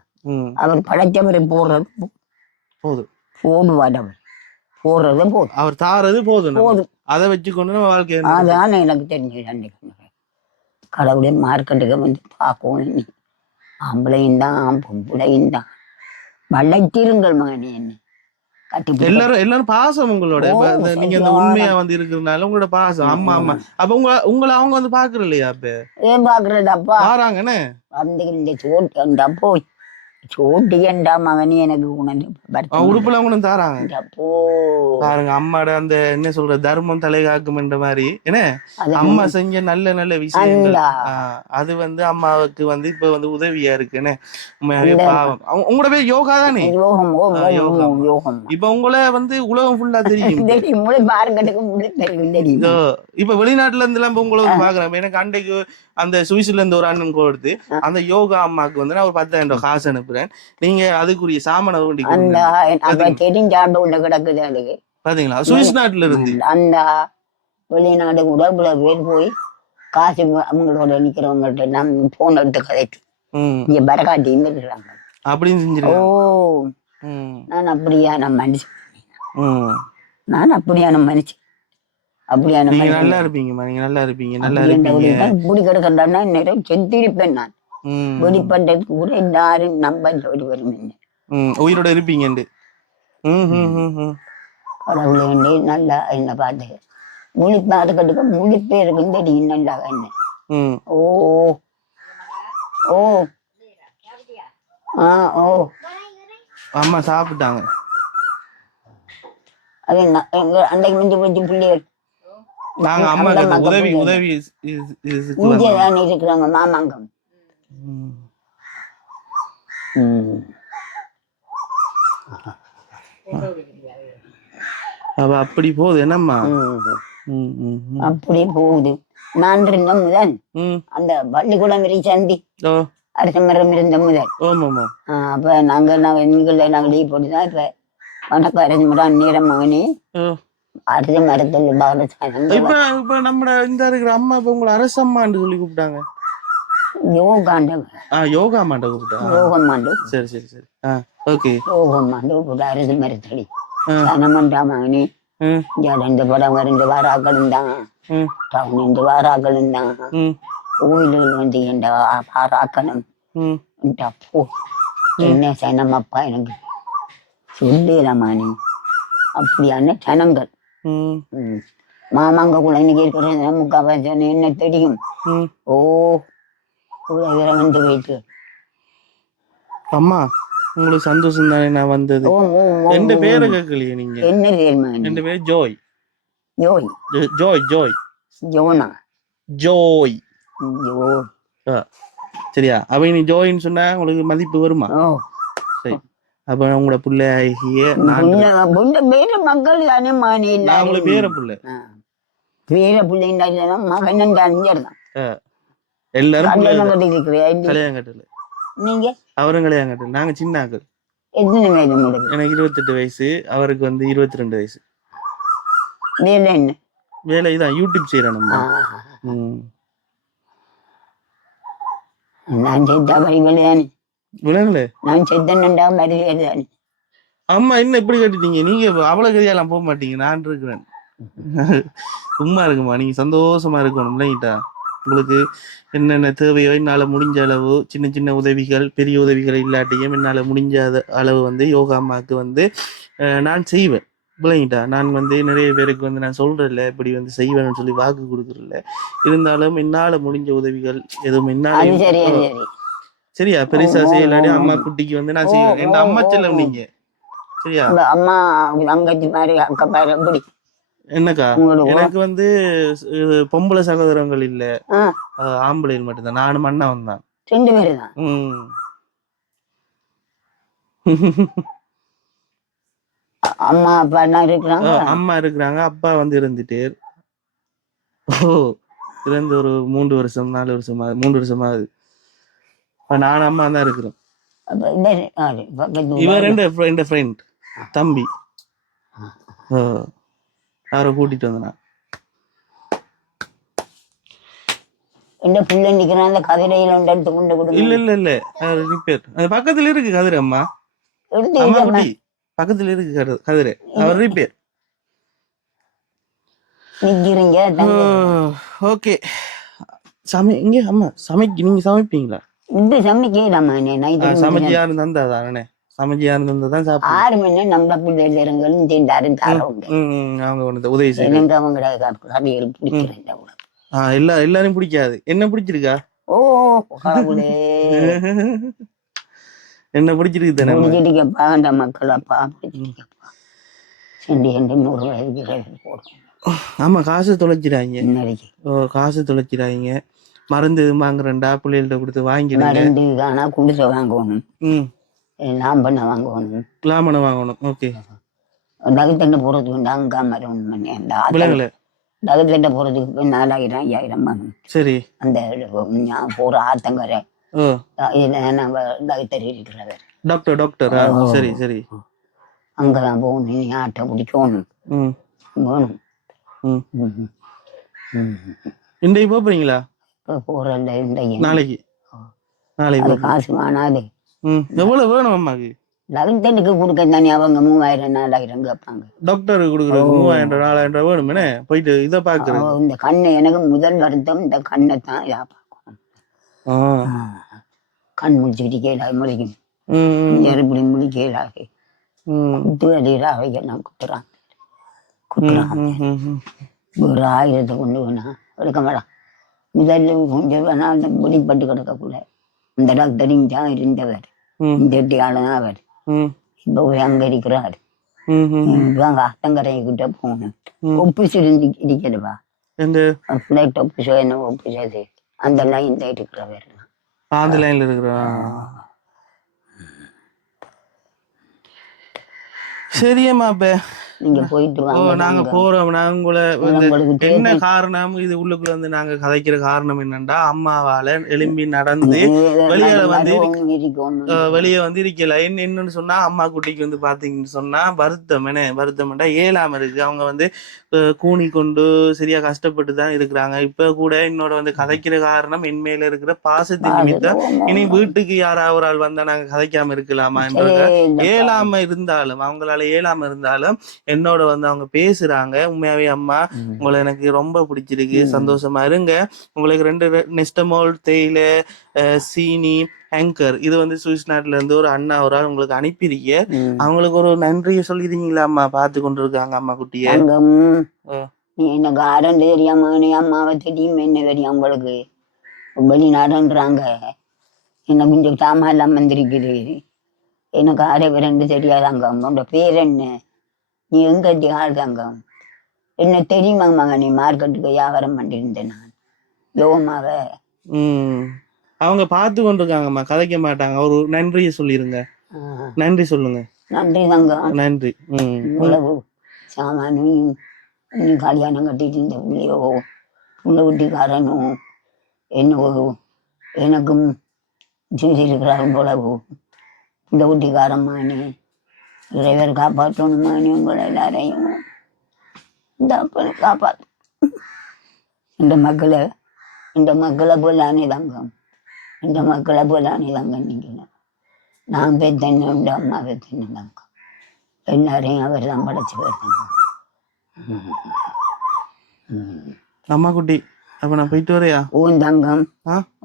அவர் படைச்சவரை போடுறது போதும். போடுவாடவர் போடுறது போதும். அவர் தாரது போதும் போதும். அதை வச்சுக்கொண்டு நம்ம வாழ்க்கை. அதான் எனக்கு தெரிஞ்சு கடவுளே மார்க்கெட்டுக்கு வந்து பார்க்கணும். நீ ஆம்பளையும் தான் பொம்பளையும் தான் வளர்த்திருங்கள் மகனே. என்ன கட்டி எல்லாரும் பாசம் உங்களோட. நீங்க இந்த உண்மையா வந்து இருக்கிறதுனால உங்களோட பாசம். அம்மா அம்மா அப்ப உங்களை அவங்க வந்து பாக்குற இல்லையா? அப்ப ஏன் பாக்குறதாப்பா பாராங்கன்னு வந்து இந்த சோட்டு அந்த போய் சோட்டு ஏண்டா மகனே எனக்கு உணர்ந்து உடுப்புல கூட தாராங்க. பாருங்க அம்மாட அந்த என்ன சொல்ற தர்மம் தலை காக்கும் என்ற மாதிரி என்ன அம்மா செஞ்ச நல்ல நல்ல விஷயம் அது வந்து அம்மாவுக்கு வந்து இப்ப வந்து உதவியா இருக்குன்னு. உங்களோட பேர் யோகா தானே? இப்ப உங்களை வந்து உலகம் ஃபுல்லா தெரியும். இப்ப வெளிநாட்டுல இருந்து எல்லாம் உங்களை வந்து பாக்குறேன். எனக்கு அன்றைக்கு அந்த சுவிஸ்ல இருந்து ஒரு அண்ணன் கொடுத்து அந்த யோகா அம்மாவுக்கு வந்து நான் ஒரு 10,000 காசு அனுப்புறேன். நீங்க அதுக்குரிய சாமான பாத்தீங்களா? சுவிஸ் நாட்டுல இருந்து அந்த வெளிநாடு கூட பேர் போய் காசு அவங்களோட நிக்கிறவங்கள்ட்ட நான் போன் எடுத்து கதைச்சு இங்க பரகாட்டியும் இருக்கிறாங்க அப்படின்னு செஞ்சிருக்கேன். ஓ நான் அப்படியான மனுஷன். நான் அப்படியான மனுஷன். அப்படியான நல்லா இருப்பீங்க. நீங்க நல்லா இருப்பீங்க. நல்லா இருப்பீங்க. இப்படி கிடக்கிறதா நேரம் செத்திருப்பேன் நான். வெளிப்பட்டதுக்கு கூட எல்லாரும் நம்ப சொல்லி வரும் உயிரோட இருப்பீங்க. கடவுளே நல்லா என்ன பார்த்து முழிப்பாட்டுக்கட்டுக்க முழிப்பே இருக்குன்னு தெரியும் நல்லா என்ன. ம் ஓ ஓ ஆ ஓ அம்மா சாப்பிட்டாங்க. அது எங்க அன்றைக்கு மிஞ்சி மிஞ்சி பிள்ளைகள் நாங்க அம்மாக்கு உதவி உதவி இதுக்கு இங்கே வந்தோம். தான் இருக்கிறாங்க மாமாங்கம். ம். அப்ப அப்படி போகுது என்னம்மா. ம் ம் ம். அப்படி போகுது. நான் இருந்த முதல் ம். அந்த பள்ளிக்கூடம் சந்தி ஓ அரச மரம் இருந்த முதல் ஆமாம்மா. அப்ப நாங்கள் எங்களை நாங்கள் லீவ் போட்டுதான் இப்ப வணக்கம் அரச மரம் நேரம் மகனே ஓ அரச மரத்தில் இப்ப இப்ப நம்ம இந்த இருக்கிற அம்மா இப்ப உங்களை அரசம்மான்னு சொல்லி கூப்பிட்டாங்க. யோகாண்ட யோகா மாண்ட கூப்பிட்டா. யோகம்மாண்டு சரி சரி சரி. ஓகே. யோகம்மாண்டு கூப்பிட்டு அரச மரத்தடி சனமன்றா மகனே இந்த படம் இந்த வாராக்கள் இருந்தாங்க. டவுன் இந்த வாராக்கள் இருந்தாங்க. கோயில்கள் வந்து என்ற பாராக்கணும் போ என்ன சனம் அப்பா எனக்கு சொல்லலாமா நீ அப்படியான சனங்கள். மாமாங்க கூட இன்னைக்கு இருக்கிற முக்கால் என்ன தெரியும். ஓ வந்து வைத்து அம்மா உங்களுக்கு சந்தோஷம் தானே நான் வந்தது. எந்த பேரை கேட்கலையே நீங்க. என்ன பேருமா? என் பேர் ஜோய். ஜோய் ஜோய் ஜோய் ஜோனா ஜோய். ஜோ சரியா? அப்ப நீ ஜோயின்னு சொன்னா உங்களுக்கு மதிப்பு வருமா? சரி. அப்ப உங்களோட பிள்ளை பேர மக்கள் தானே மாணி உங்களுக்கு பேர பிள்ளை பேர பிள்ளைங்க மகன் அறிஞர்தான். எல்லாரும் கல்யாணம் கட்டல. நீங்க அவரும் கல்யாணம் கட்டல. நாங்க சின்ன ஆக்கள். எத்தனை வயது உங்களுக்கு? எனக்கு 28 வயசு, அவருக்கு வந்து 22 வயசு. வேலை என்ன வேலை? இதான் யூடியூப் செய்யறேன் நம்ம. நான் செத்தா வழிவலையானே விலங்குல நான் செத்தா வழிவலையானே. அம்மா என்ன இப்படி கட்டிட்டீங்க? நீங்க அவ்வளவு கதியாலாம் போக மாட்டீங்க. நான் இருக்கிறேன். சும்மா இருக்குமா? நீங்க சந்தோஷமா இருக்கணும் இல்லைங்கிட்டா. உங்களுக்கு என்னென்ன தேவையோ என்னால் முடிஞ்ச அளவு சின்ன சின்ன உதவிகள், பெரிய உதவிகள் இல்லாட்டியும் என்னால் முடிஞ்ச அளவு வந்து யோகா அம்மாவுக்கு வந்து நான் செய்வேன் பிள்ளைங்கிட்டா. நான் வந்து நிறைய பேருக்கு வந்து நான் சொல்றேன்ல இப்படி வந்து செய்வேன்னு சொல்லி வாக்கு கொடுக்குறேன்ல. இருந்தாலும் என்னால் முடிஞ்ச உதவிகள் எதுவும் என்னால் சரியா பெருசா செய்யலாடி அம்மா குட்டிக்கு வந்து நான் செய்வேன். என் அம்மா செல்லம் நீங்க. சரியா? அம்மா அங்கச்சி பாரு அக்கா பாரு அப்படி என்னக்கா எனக்கு வந்து பொம்பளை சகோதரங்கள் இல்ல, ஆம்பளைகள் மட்டும்தான். நானும் அண்ணாவும் தான். 2 பேரு தான். அம்மா அப்பா எல்லாம் இருக்கிறாங்க. அம்மா இருக்கிறாங்க, அப்பா வந்து இருந்துட்டு இறந்து ஒரு 3 வருஷம் 4 வருஷம் 3 வருஷம் ஆகுது. நானும் அம்மா தான் இருக்கிறோம். இவர் ரெண்டு ஃப்ரெண்ட் தம்பி அவரை கூட்டிட்டு வந்தேன். என்ன புள்ள நிக்கிறான் அந்த கதிரையில எடுத்து கொண்டு கொடுங்க. இல்ல ரிப்பேர் அந்த பக்கத்துல இருக்கு கதிரை. அம்மா பக்கத்துல இருக்கு கதிரை. அவர் ரிப்பேர் நிக்கிறீங்க. ஓகே. இங்க அம்மா நீங்க சமைப்பீங்களா? இந்த சமைக்கலாமா? சமைச்சு யாரும் தந்தா தானே? சமைச்சு யாரும் தந்தா தான் சாப்பிடுவோம். 6 மணி நேரம் நம்ம பிள்ளைகளும் சேர்ந்தாரும் தாரம் அவங்க ஒன்று உதவி செய்யணும். அவங்க பிடிக்கிறேன். எல்லாரும் பிடிக்காது. என்ன பிடிச்சிருக்கா? ஓ கடவுளே என்ன பிடிச்சிருக்கு தானே? பிடிச்சிருக்கப்பா அந்த மக்களப்பா பிடிச்சிருக்கப்பா. 100 வயதுக்கு போடும். ஆமா காசு தொலைச்சிடாங்க. காசு தொலைச்சிடாங்க. மருந்து வாங்குறேன்டா பிள்ளைகள்ட்ட கொடுத்து வாங்கிடுங்க. மருந்து ஆனா குடிசை வாங்கணும், லாம்பண்ண வாங்கணும், லாம்பண்ண வாங்கணும். ஓகே. தகுத்தண்டை போறதுக்கு அங்க மரம் தகுத்தண்டை போறதுக்கு 4000 5000 வாங்கணும். சரி. அந்த போற ஆத்தங்கரை தகுத்தறி இருக்கிறவர் டாக்டர். சரி சரி. அங்கதான் போகணும். நீ ஆட்டை பிடிக்கணும் வேணும். இன்றைக்கு போறீங்களா? போறல நாளைக்கு காசு வேணாது. எவ்வளவு வேணும் அம்மாக்கு? லகுத்தனுக்கு கொடுக்க தானே அவங்க 3000 4000 கேட்பாங்க. டாக்டருக்கு கொடுக்குறது 3000 4000 வேணும். என்ன போயிட்டு இதை பாக்குறேன். இந்த கண்ணை எனக்கு முதல் வருத்தம் இந்த கண்ணை தான் பார்க்கணும். கண் முடிச்சுக்கிட்டு கேளாது முழிக்கும். எப்படி முழிக்கலாக குத்து அடிக்கிற அவைகள் நான் குத்துறாங்க. ஒரு 1000 கொண்டு வேணா எடுக்க மாட்டான். முதல்ல கொஞ்சம் வேணா அந்த வெளிப்பட்டு கிடக்கக்குள்ள அந்த டாக்டர் இங்கே இருந்தவர், இந்த ஆளுதான் அவர். இப்போ போய் அங்கே இருக்கிறார். அங்கே அத்தங்கரை கிட்ட போகணும். ஒப்பிச்சு இருக்கிறவா ஃபிளைட் ஒப்பிச்சோ என்ன ஒப்பிச்சது அந்த லைன் தான் இருக்கிறவர். அந்த லைன்ல இருக்கிறா. சரியம்மா. அப்ப நீங்க போயிட்டு வாங்க. நாங்க போறோம். நாங்க என்ன காரணம் இது உள்ளுக்குள்ள வந்து நாங்க கதைக்கிற காரணம் என்னன்னா, அம்மாவால எலும்பி நடந்து வெளியே வந்து இருக்கல. என்னன்னு சொன்னா அம்மா குட்டிக்கு வந்து பாத்தீங்கன்னு சொன்னா வருத்தம்டா ஏழாம இருக்கு. அவங்க வந்து கூணி கொண்டு சரியா கஷ்டப்பட்டு தான் இருக்கிறாங்க. இப்ப கூட என்னோட வந்து கதைக்கிற காரணம் என் மேல இருக்கிற பாசத்தின் நிமித்தம். இனி வீட்டுக்கு யாராவது ஒரு ஆள் வந்தா நாங்க கதைக்காம இருக்கலாமா என்றத ஏழாம இருந்தாலும் அவங்களால ஏழாம இருந்தாலும் என்னோட வந்து அவங்க பேசுறாங்க. உண்மையாவே அம்மா உங்களை எனக்கு ரொம்ப பிடிச்சிருக்கு, சந்தோஷமா இருங்க. உங்களுக்கு 2 நெஸ்டமோல், தேயிலை, சீனி, ஆங்கர் இது வந்து சுவிஸ் நாட்டுல இருந்து ஒரு அண்ணா ஒரு ஆள் உங்களுக்கு அனுப்பியிருக்க. அவங்களுக்கு ஒரு நன்றியை சொல்லிடுறீங்களா அம்மா? பார்த்து கொண்டு இருக்காங்க அம்மா குட்டிய. எனக்கு ஆரண்டு தெரியாம அம்மாவை தெரியும் என்ன தெரியும் உங்களுக்கு வெளிநாடுன்றாங்க. எனக்கு கொஞ்சம் தாமா எல்லாம் வந்திருக்குது. எனக்கு ஆரை 2 தெரியாதாங்க. உன்னோட பேர் என்ன? நீ எங்க ஆள்தாங்க? என்ன தெரியுமாங்க? நீ மார்க்கெட்டுக்கு வியாபாரம் பண்ணிருந்தேன் நான் யோகமாக. அவங்க பார்த்து கொண்டிருக்காங்கம்மா, கதைக்க மாட்டாங்க. ஒரு நன்றியை சொல்லிருங்க. நன்றி சொல்லுங்க. நன்றி தாங்க. நன்றி. இவ்வளவு சாமானும் நீ கல்யாணம் கட்டிட்டு இந்த பிள்ளையோ உள்ள வீட்டுக்காரனும் என்னவோ எனக்கும் செய்திருக்கிறார்கள் போலவோ. இந்த வீட்டுக்காரம்மானே இறைவர் காப்பாற்றணுமானே உங்களை எல்லாரையும் இந்த அப்பனை காப்பாற்று. இந்த மக்களை போலானே தங்கம், இந்த மக்களை போலானே தங்கம். நீங்கள் நான் பெத்தன்னு இந்த அம்மா பெத்தன்னு தங்கம். எல்லாரையும் அவர் தான் படைச்சு போயிருந்தாங்க. அம்மா குட்டி அப்ப நான் போயிட்டு வரையா? ஓன் தங்கம்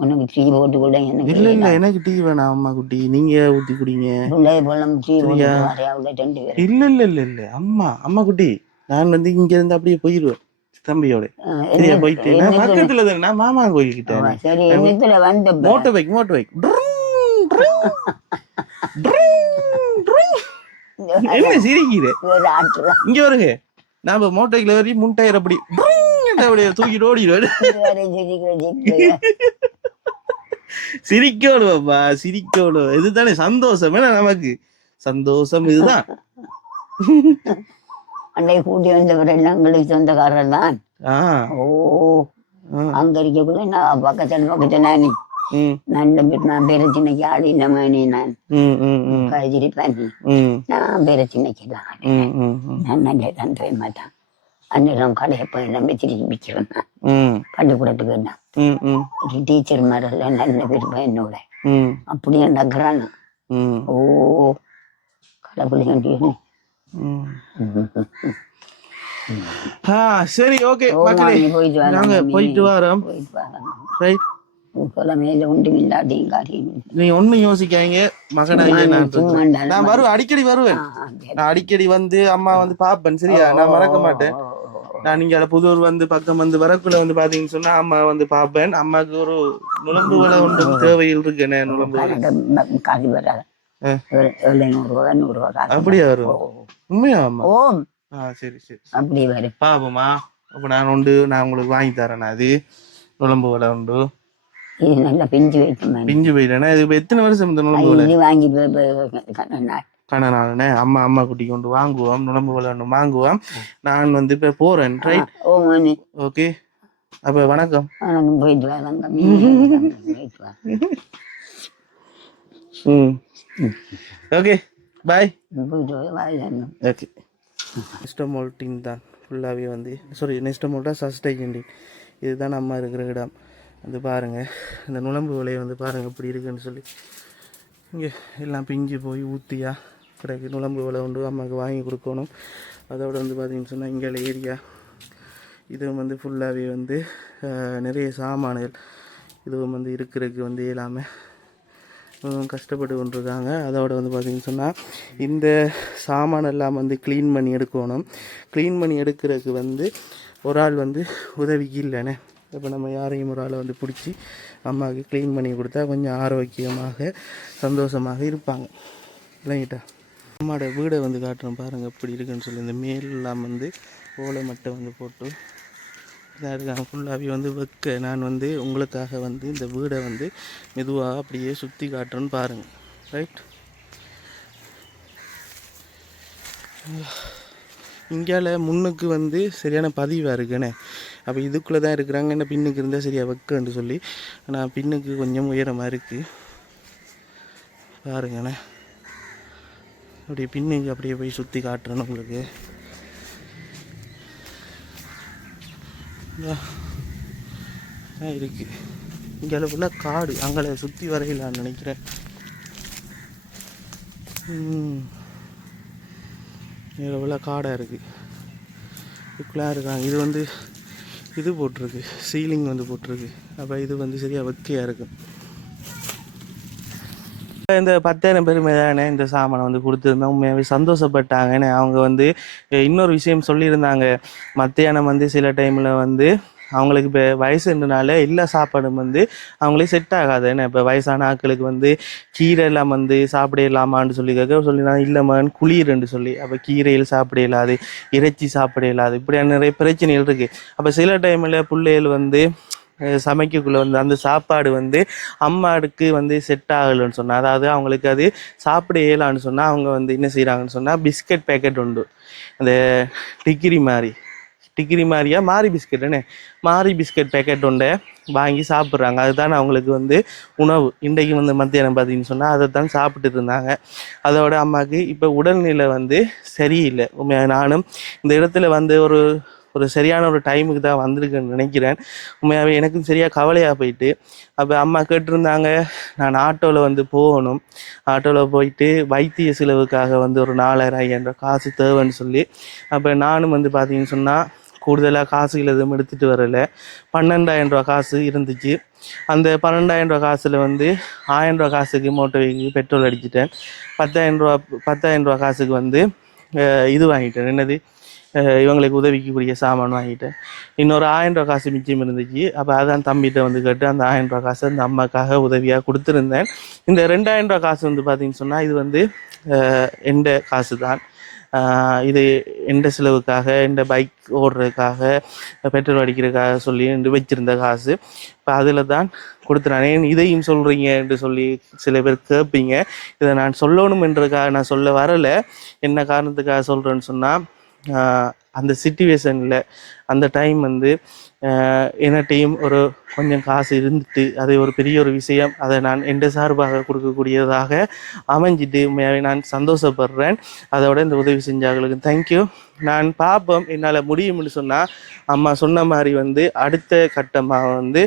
உனக்கு டீ போட்டு கூட. எனக்கு இல்ல எனக்கு டீ வேணாம் அம்மா குட்டி, நீங்க ஊத்தி குடிங்க. இல்ல அம்மா குட்டி நான் வந்து இங்க இருந்து அப்படியே போயிருவேன் தம்பியோட. சரியா? போயிட்டு பக்கத்துல தானே மாமா கோயில்கிட்ட மோட்டோ பைக் என்ன சிரிக்குது? இங்க வருங்க. நாம மோட்டைக்குள்ள ஏறி முன்டயர் அப்படி தூக்கிட்டு ஓடிடுவேன். சிரிக்கணும்ப்பா, சிரிக்கணும். இதுதானே சந்தோஷம். ஏன்னா நமக்கு சந்தோஷம் இதுதான். அன்னை கூட்டி வந்தவர் எல்லாம் எங்களுக்கு சொந்தக்காரர் தான். அங்க இருக்கக்குள்ள நான் பக்கத்துல நீ நான் பிரச்சனைக்கு ஆள் இல்லாம நீ நான் கழிச்சிருப்பேன். நான் பிரச்சனைக்கு நான் நல்ல தந்துவே மாட்டான். அன்னிடம் கடையை போய் நம்பி திரும்பி விற்கிறேன். பள்ளிக்கூடத்துக்கு என்ன டீச்சர் மாதிரி நல்ல விருப்பம் என்னோட அப்படியே நகரான. ஓ கடவுளை சரி, ஓகே மக்களே, நாங்க போயிட்டு வரோம். நீங்க ஒண்ணும் யோசிக்காங்க மகனாக. நான் வருவேன், அடிக்கடி வருவேன். நான் அடிக்கடி வந்து அம்மா வந்து பாப்பேன். சரியா? நான் மறக்க மாட்டேன். நான் இங்க புதூர் வந்து பக்கம் வந்து வரக்குள்ள வந்து பாத்தீங்கன்னு சொன்னா அம்மா வந்து பாப்பேன். அம்மாக்கு ஒரு நுழம்பு வேலை ஒன்று தேவையில் இருக்கு. நுழம்பு அப்படியா வரும்? உண்மையா அம்மா? சரி சரி அப்படி வரும் பாப்போமா. அப்ப நான் உங்களுக்கு வாங்கி தரேன். அது நுழம்பு வேலை உண்டு. நல்லா பிஞ்சு வைக்கணும். பிஞ்சு போயிட்டேன்னா இது எத்தனை வருஷம் இந்த நுழம்பு வேலை வாங்கி கண்ணே? அம்மா குட்டி கொண்டு வாங்குவோம். நுழம்பு வேலை ஒன்று வாங்குவோம். நான் வந்து இப்ப போறேன். ரைட்? ஓகே. அப்ப வணக்கம். போயிட்டு ஓகே பாய். ஓகே. நெஸ்டமோல்டின் தான் ஃபுல்லாகவே வந்து நெஸ்டமோல்டா சஸ்டைஜென்டின் இதுதான் அம்மா இருக்கிற இடம். வந்து பாருங்கள், இந்த நுழம்பு விலையை வந்து பாருங்கள் எப்படி இருக்குன்னு சொல்லி. இங்கே எல்லாம் பிஞ்சு போய் ஊற்றியா கிடைக்கு. நுழம்பு விலை உண்டு, அம்மாவுக்கு வாங்கி கொடுக்கணும். அதோட வந்து பார்த்திங்கன்னு சொன்னால் இங்கே ஏரியா இதுவும் வந்து ஃபுல்லாகவே வந்து நிறைய சாமான்கள் இதுவும் வந்து இருக்கிறதுக்கு வந்து எல்லாமே கஷ்டப்பட்டு கொண்டிருக்காங்க. அதோட வந்து பார்த்திங்கன்னு சொன்னால் இந்த சாமான் எல்லாம் வந்து க்ளீன் பண்ணி எடுக்கணும். க்ளீன் பண்ணி எடுக்கிறதுக்கு வந்து ஒரு ஆள் வந்து உதவிக்கு இல்லைண்ணே. இப்போ நம்ம யாரையும் ஒரு ஆளை வந்து பிடிச்சி அம்மாவுக்கு க்ளீன் பண்ணி கொடுத்தா கொஞ்சம் ஆரோக்கியமாக சந்தோஷமாக இருப்பாங்க இல்லைங்கிட்டா. அம்மாவோட வீடை வந்து காட்டுறோம் பாருங்கள் எப்படி இருக்குன்னு சொல்லி. இந்த மேலெல்லாம் வந்து ஓலை மட்டை வந்து போட்டு இதாக இருக்காங்க ஃபுல்லாகவே வந்து வைக்க. நான் வந்து உங்களுக்காக வந்து இந்த வீடை வந்து மெதுவாக அப்படியே சுற்றி காட்டுறேன்னு பாருங்கள். ரைட், இங்கால முன்னுக்கு வந்து சரியான பதிவாக இருக்குண்ணே. அப்போ இதுக்குள்ளே தான் இருக்கிறாங்க. என்ன பின்னுக்கு இருந்தால் சரியாக வைக்கன்னு சொல்லி நான் பின்னுக்கு கொஞ்சம் உயரமாக இருக்குது பாருங்கண்ணே. அப்படியே பின்னுக்கு அப்படியே போய் சுற்றி காட்டுறேன்னு உங்களுக்கு. இருக்குது இங்கே ஃபுல்லாக காடு, அங்கே சுற்றி வரையிலான்னு நினைக்கிறேன். எவ்வளோ காடாக இருக்குது, இதுக்குள்ளாக இருக்காங்க. இது வந்து இது போட்டிருக்கு, சீலிங் வந்து போட்டிருக்கு. அப்போ இது வந்து சரியாக வக்கியாக இருக்கும். இந்த 10,000 பேருமே தானே இந்த சாமானை வந்து கொடுத்துருந்தோம். உண்மையாகவே சந்தோஷப்பட்டாங்கன்னு. அவங்க வந்து இன்னொரு விஷயம் சொல்லியிருந்தாங்க. மத்தியானம் வந்து சில டைமில் வந்து அவங்களுக்கு இப்போ வயசுன்றனால எல்லா சாப்பாடும் வந்து அவங்களுக்கு செட் ஆகாதுன்னு. இப்போ வயசான ஆட்களுக்கு வந்து கீரை எல்லாம் வந்து சாப்பிட இல்லாமான்னு சொல்லி நான் இல்லைம்மான்னு குளிர்ன்னு சொல்லி. அப்போ கீரையில் சாப்பிட இல்லாது, இறைச்சி சாப்பிட இல்லாது, இப்படியான நிறைய பிரச்சனைகள் இருக்குது. அப்போ சில டைமில் பிள்ளைகள் வந்து சமைக்கக்குள்ளே வந்து அந்த சாப்பாடு வந்து அம்மாவுக்கு வந்து செட் ஆகலைன்னு சொன்னால், அதாவது அவங்களுக்கு அது சாப்பிட இயலான்னு சொன்னால் அவங்க வந்து என்ன செய்கிறாங்கன்னு சொன்னால் பிஸ்கட் பேக்கெட் உண்டு. அந்த டிகிரி மாதிரியா மாரி பிஸ்கெட்டுன்னு மாரி பிஸ்கட் பேக்கெட் ஒன்றை வாங்கி சாப்பிட்றாங்க. அதுதான் அவங்களுக்கு வந்து உணவு. இன்றைக்கு வந்து மத்தியானம் பார்த்தீங்கன்னு சொன்னால் அதை தான் சாப்பிட்டு இருந்தாங்க. அதோட அம்மாவுக்கு இப்போ உடல்நிலை வந்து சரியில்லை. உண்மையாக நானும் இந்த இடத்துல வந்து ஒரு சரியான ஒரு டைமுக்கு தான் வந்திருக்குன்னு நினைக்கிறேன். உண்மையாகவே எனக்கும் சரியாக கவலையாக போயிட்டு. அப்போ அம்மா கேட்டிருந்தாங்க நான் ஆட்டோவில் வந்து போகணும், ஆட்டோவில் போயிட்டு வைத்திய செலவுக்காக வந்து ஒரு 4,000-5,000 காசு தேவைன்னு சொல்லி. அப்போ நானும் வந்து பார்த்தீங்கன்னு சொன்னால் கூடுதலாக காசுகள் எதுவும் எடுத்துகிட்டு வரலை. 12,000 ரூபா காசு இருந்துச்சு. அந்த 12,000 ரூபா காசில் வந்து 1,000 ரூபா காசுக்கு மோட்டோவைக்கு பெட்ரோல் அடிச்சிட்டேன். 10,000 ரூபா காசுக்கு வந்து இது வாங்கிட்டேன், என்னது இவங்களுக்கு உதவிக்குரிய சாமான் வாங்கிட்டேன். இன்னொரு 1,000 ரூபா காசு மிச்சம் இருந்துச்சு. அப்போ அதான் தம்பிகிட்ட வந்து கேட்டு அந்த 1,000 ரூபா காசு அந்த அம்மாக்காக உதவியாக கொடுத்துருந்தேன். இந்த 2,000 ரூபா காசு வந்து பார்த்தீங்கன்னு சொன்னால் இது வந்து எந்த காசு தான். இது எந்த செலவுக்காக, எந்த பைக் ஓடுறதுக்காக, பெட்ரோல் அடிக்கிறதுக்காக சொல்லி வச்சிருந்த காசு. இப்போ அதில் தான் கொடுத்துறானே. இதையும் சொல்கிறீங்க என்று சொல்லி சில பேர் கேட்பீங்க. இதை நான் சொல்லணும் என்றதுக்காக நான் சொல்ல வரலை. என்ன காரணத்துக்காக சொல்கிறேன்னு சொன்னால் அந்த சிச்சுவேஷனில் அந்த டைம் வந்து என்னட்டையும் ஒரு கொஞ்சம் காசு இருந்துட்டு அது ஒரு பெரிய ஒரு விஷயம். அதை நான் எந்த சார்பாக கொடுக்கக்கூடியதாக அமைஞ்சிட்டு உண்மையாகவே நான் சந்தோஷப்படுறேன். அதோட இந்த உதவி செஞ்சாங்களுக்கு தேங்க்யூ. நான் பார்ப்போம் என்னால் முடியும்னு சொன்னால் அம்மா சொன்ன மாதிரி வந்து அடுத்த கட்டமாக வந்து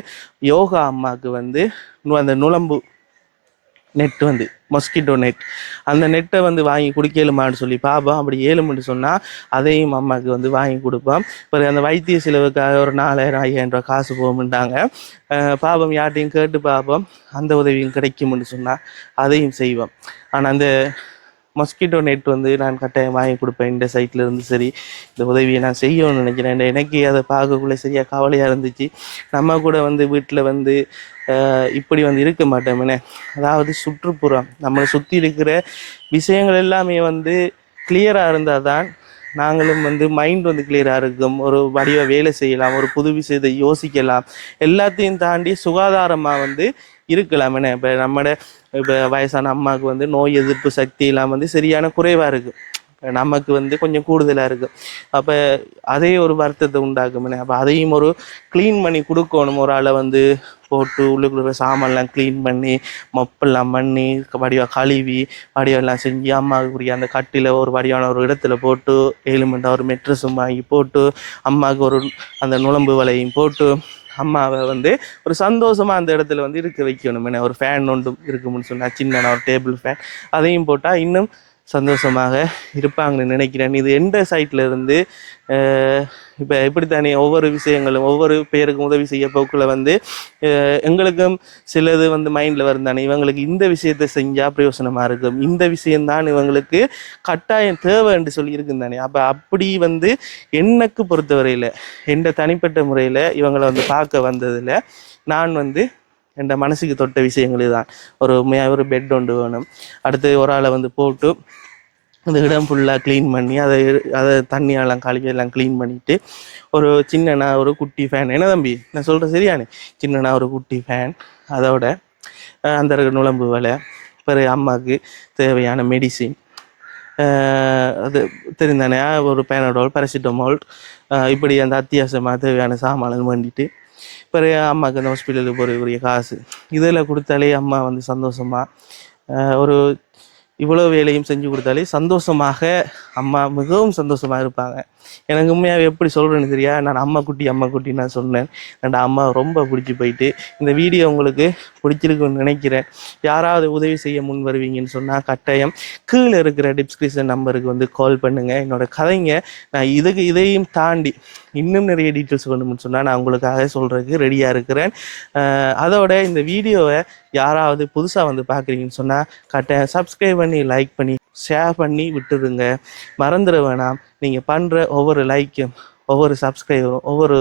யோகா அம்மாவுக்கு வந்து அந்த நுளம்பு நெட் வந்து மொஸ்கிட்டோ நெட், அந்த நெட்டை வந்து வாங்கி குடிக்கலுமான்னு சொல்லி பார்ப்போம். அப்படி ஏழுமென்று சொன்னால் அதையும் அம்மாவுக்கு வந்து வாங்கி கொடுப்போம். இப்போ அந்த வைத்திய செலவுக்காக ஒரு 4,000-5,000 ரூபா காசு போகும்ட்டாங்க. பாப்போம், யார்ட்டையும் கேட்டு பார்ப்போம். அந்த உதவியும் கிடைக்கும்னு சொன்னால் அதையும் செய்வோம். ஆனால் அந்த மொஸ்கிட்டோ நெட் வந்து நான் கட்டாயம் வாங்கி கொடுப்பேன். இந்த சைட்டில் இருந்து சரி இந்த உதவியை நான் செய்யணும்னு நினைக்கிறேன். எனக்கு அதை பார்க்கக்குள்ளே சரியாக கவலையாக இருந்துச்சு. நம்ம கூட வந்து வீட்டில் வந்து இப்படி வந்து இருக்க மாட்டோம்னே. அதாவது சுற்றுப்புறம் நம்மளை சுற்றி இருக்கிற விஷயங்கள் எல்லாமே வந்து கிளியராக இருந்தால் தான் நாங்களும் வந்து மைண்ட் வந்து கிளியராக இருக்கும். ஒரு வடிவ வேலை செய்யலாம், ஒரு புது விஷயத்தை யோசிக்கலாம், எல்லாத்தையும் தாண்டி சுகாதாரமாக வந்து இருக்கலாமே. இப்போ வயசான அம்மாவுக்கு வந்து நோய் எதிர்ப்பு சக்தி எல்லாம் வந்து சரியான குறைவாக இருக்குது. நமக்கு வந்து கொஞ்சம் கூடுதலாக இருக்குது. அப்போ அதே ஒரு வருத்தத்தை உண்டாக்குமே. அப்போ அதையும் ஒரு க்ளீன் பண்ணி கொடுக்கணும். ஒரு ஆளை வந்து போட்டு உள்ளுக்குள்ள சாமான்லாம் க்ளீன் பண்ணி மொப்பெல்லாம் பண்ணி வடிவாக கழுவி வடிவெல்லாம் செஞ்சு அம்மாவுக்குரிய அந்த கட்டில் ஒரு வடிவான ஒரு இடத்துல போட்டு 7 மணி ஒரு மெட்ரஸும் வாங்கி போட்டு அம்மாவுக்கு ஒரு அந்த நுழம்பு வலையும் போட்டு அம்மாவை வந்து ஒரு சந்தோஷமாக அந்த இடத்துல வந்து இருக்க வைக்கணும். ஒரு ஃபேன் ஒன்றும் இருக்கும்னு சொன்னால் சின்ன ஒரு டேபிள் ஃபேன் அதையும் போட்டால் இன்னும் சந்தோஷமாக இருப்பாங்கன்னு நினைக்கிறேன். இது எந்த சைட்ல இருந்து இப்போ எப்படித்தானே ஒவ்வொரு விஷயங்களும் ஒவ்வொரு பேருக்கும் உதவி செய்ய போக்குள்ள வந்து எங்களுக்கும் சிலது வந்து மைண்டில் வரும் தானே, இவங்களுக்கு இந்த விஷயத்தை செஞ்சால் பிரயோசனமாக இருக்கும், இந்த விஷயம்தான் இவங்களுக்கு கட்டாயம் தேவை என்று சொல்லி இருக்கும் தானே. அப்போ அப்படி வந்து எனக்கு பொறுத்தவரையில் எந்த தனிப்பட்ட முறையில் இவங்களை வந்து பார்க்க வந்ததில் நான் வந்து என் மனசுக்கு தொட்ட விஷயங்கள் தான். ஒரு பெட் ஒன்று வேணும், அடுத்து ஒரு ஆளை வந்து போட்டு அந்த இடம் ஃபுல்லாக க்ளீன் பண்ணி அதை தண்ணியெல்லாம் கழுவியெல்லாம் க்ளீன் பண்ணிவிட்டு ஒரு சின்னனா ஒரு குட்டி ஃபேன், என்ன தம்பி நான் சொல்கிறேன் சரியானே, சின்னனா ஒரு குட்டி ஃபேன், அதோட அந்த நுழம்பு வலை, பிறகு அம்மாவுக்கு தேவையான மெடிசின், அது தெரிந்தானே ஒரு பேனடோல், பாராசிட்டமால், இப்படி அந்த அத்தியாவசியமாக தேவையான சாமான்கள் வேண்டிட்டு பிறகு அம்மாவுக்கு அந்த ஹாஸ்பிட்டலுக்கு போகிறதுக்குரிய காசு இதில் கொடுத்தாலே அம்மா வந்து சந்தோஷமாக ஒரு இவ்வளோ வேலையும் செஞ்சு கொடுத்தாலே சந்தோஷமாக அம்மா மிகவும் சந்தோஷமாக இருப்பாங்க. எனக்கு உண்மையாக எப்படி சொல்கிறேன்னு தெரியா, நான் அம்மா குட்டி நான் சொன்னேன். என் அம்மா ரொம்ப பிடிச்சி போயிட்டு. இந்த வீடியோ உங்களுக்கு பிடிச்சிருக்குன்னு நினைக்கிறேன். யாராவது உதவி செய்ய முன் வருவீங்கன்னு சொன்னால் கட்டாயம் கீழே இருக்கிற டிஸ்கிரிப்ஷன் நம்பருக்கு வந்து கால் பண்ணுங்கள். என்னோட கதைங்க நான் இதையும் தாண்டி இன்னும் நிறைய டீட்டெயில்ஸ் வேணும்னு சொன்னால் நான் உங்களுக்காக சொல்கிறதுக்கு ரெடியாக இருக்கிறேன். அதோட இந்த வீடியோவை யாராவது புதுசாக வந்து பார்க்குறீங்கன்னு சொன்னால் கட்டாயம் சப்ஸ்கிரைப் பண்ணி லைக் பண்ணி ஷேர் பண்ணி விட்டுருங்க. மறந்துட வேணாம், நீங்கள் பண்ணுற ஒவ்வொரு லைக்கும் ஒவ்வொரு சப்ஸ்கிரைபரும் ஒவ்வொரு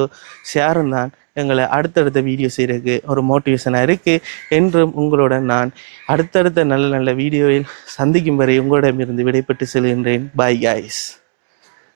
ஷேரும் தான் எங்களை அடுத்தடுத்த வீடியோ செய்கிறதுக்கு ஒரு மோட்டிவேஷனாக இருக்குது. என்றும் உங்களுடன் நான் அடுத்தடுத்த நல்ல நல்ல வீடியோவில் சந்திக்கும் வரை உங்களிடமிருந்து விடைபெற்று செல்கின்றேன். Bye guys.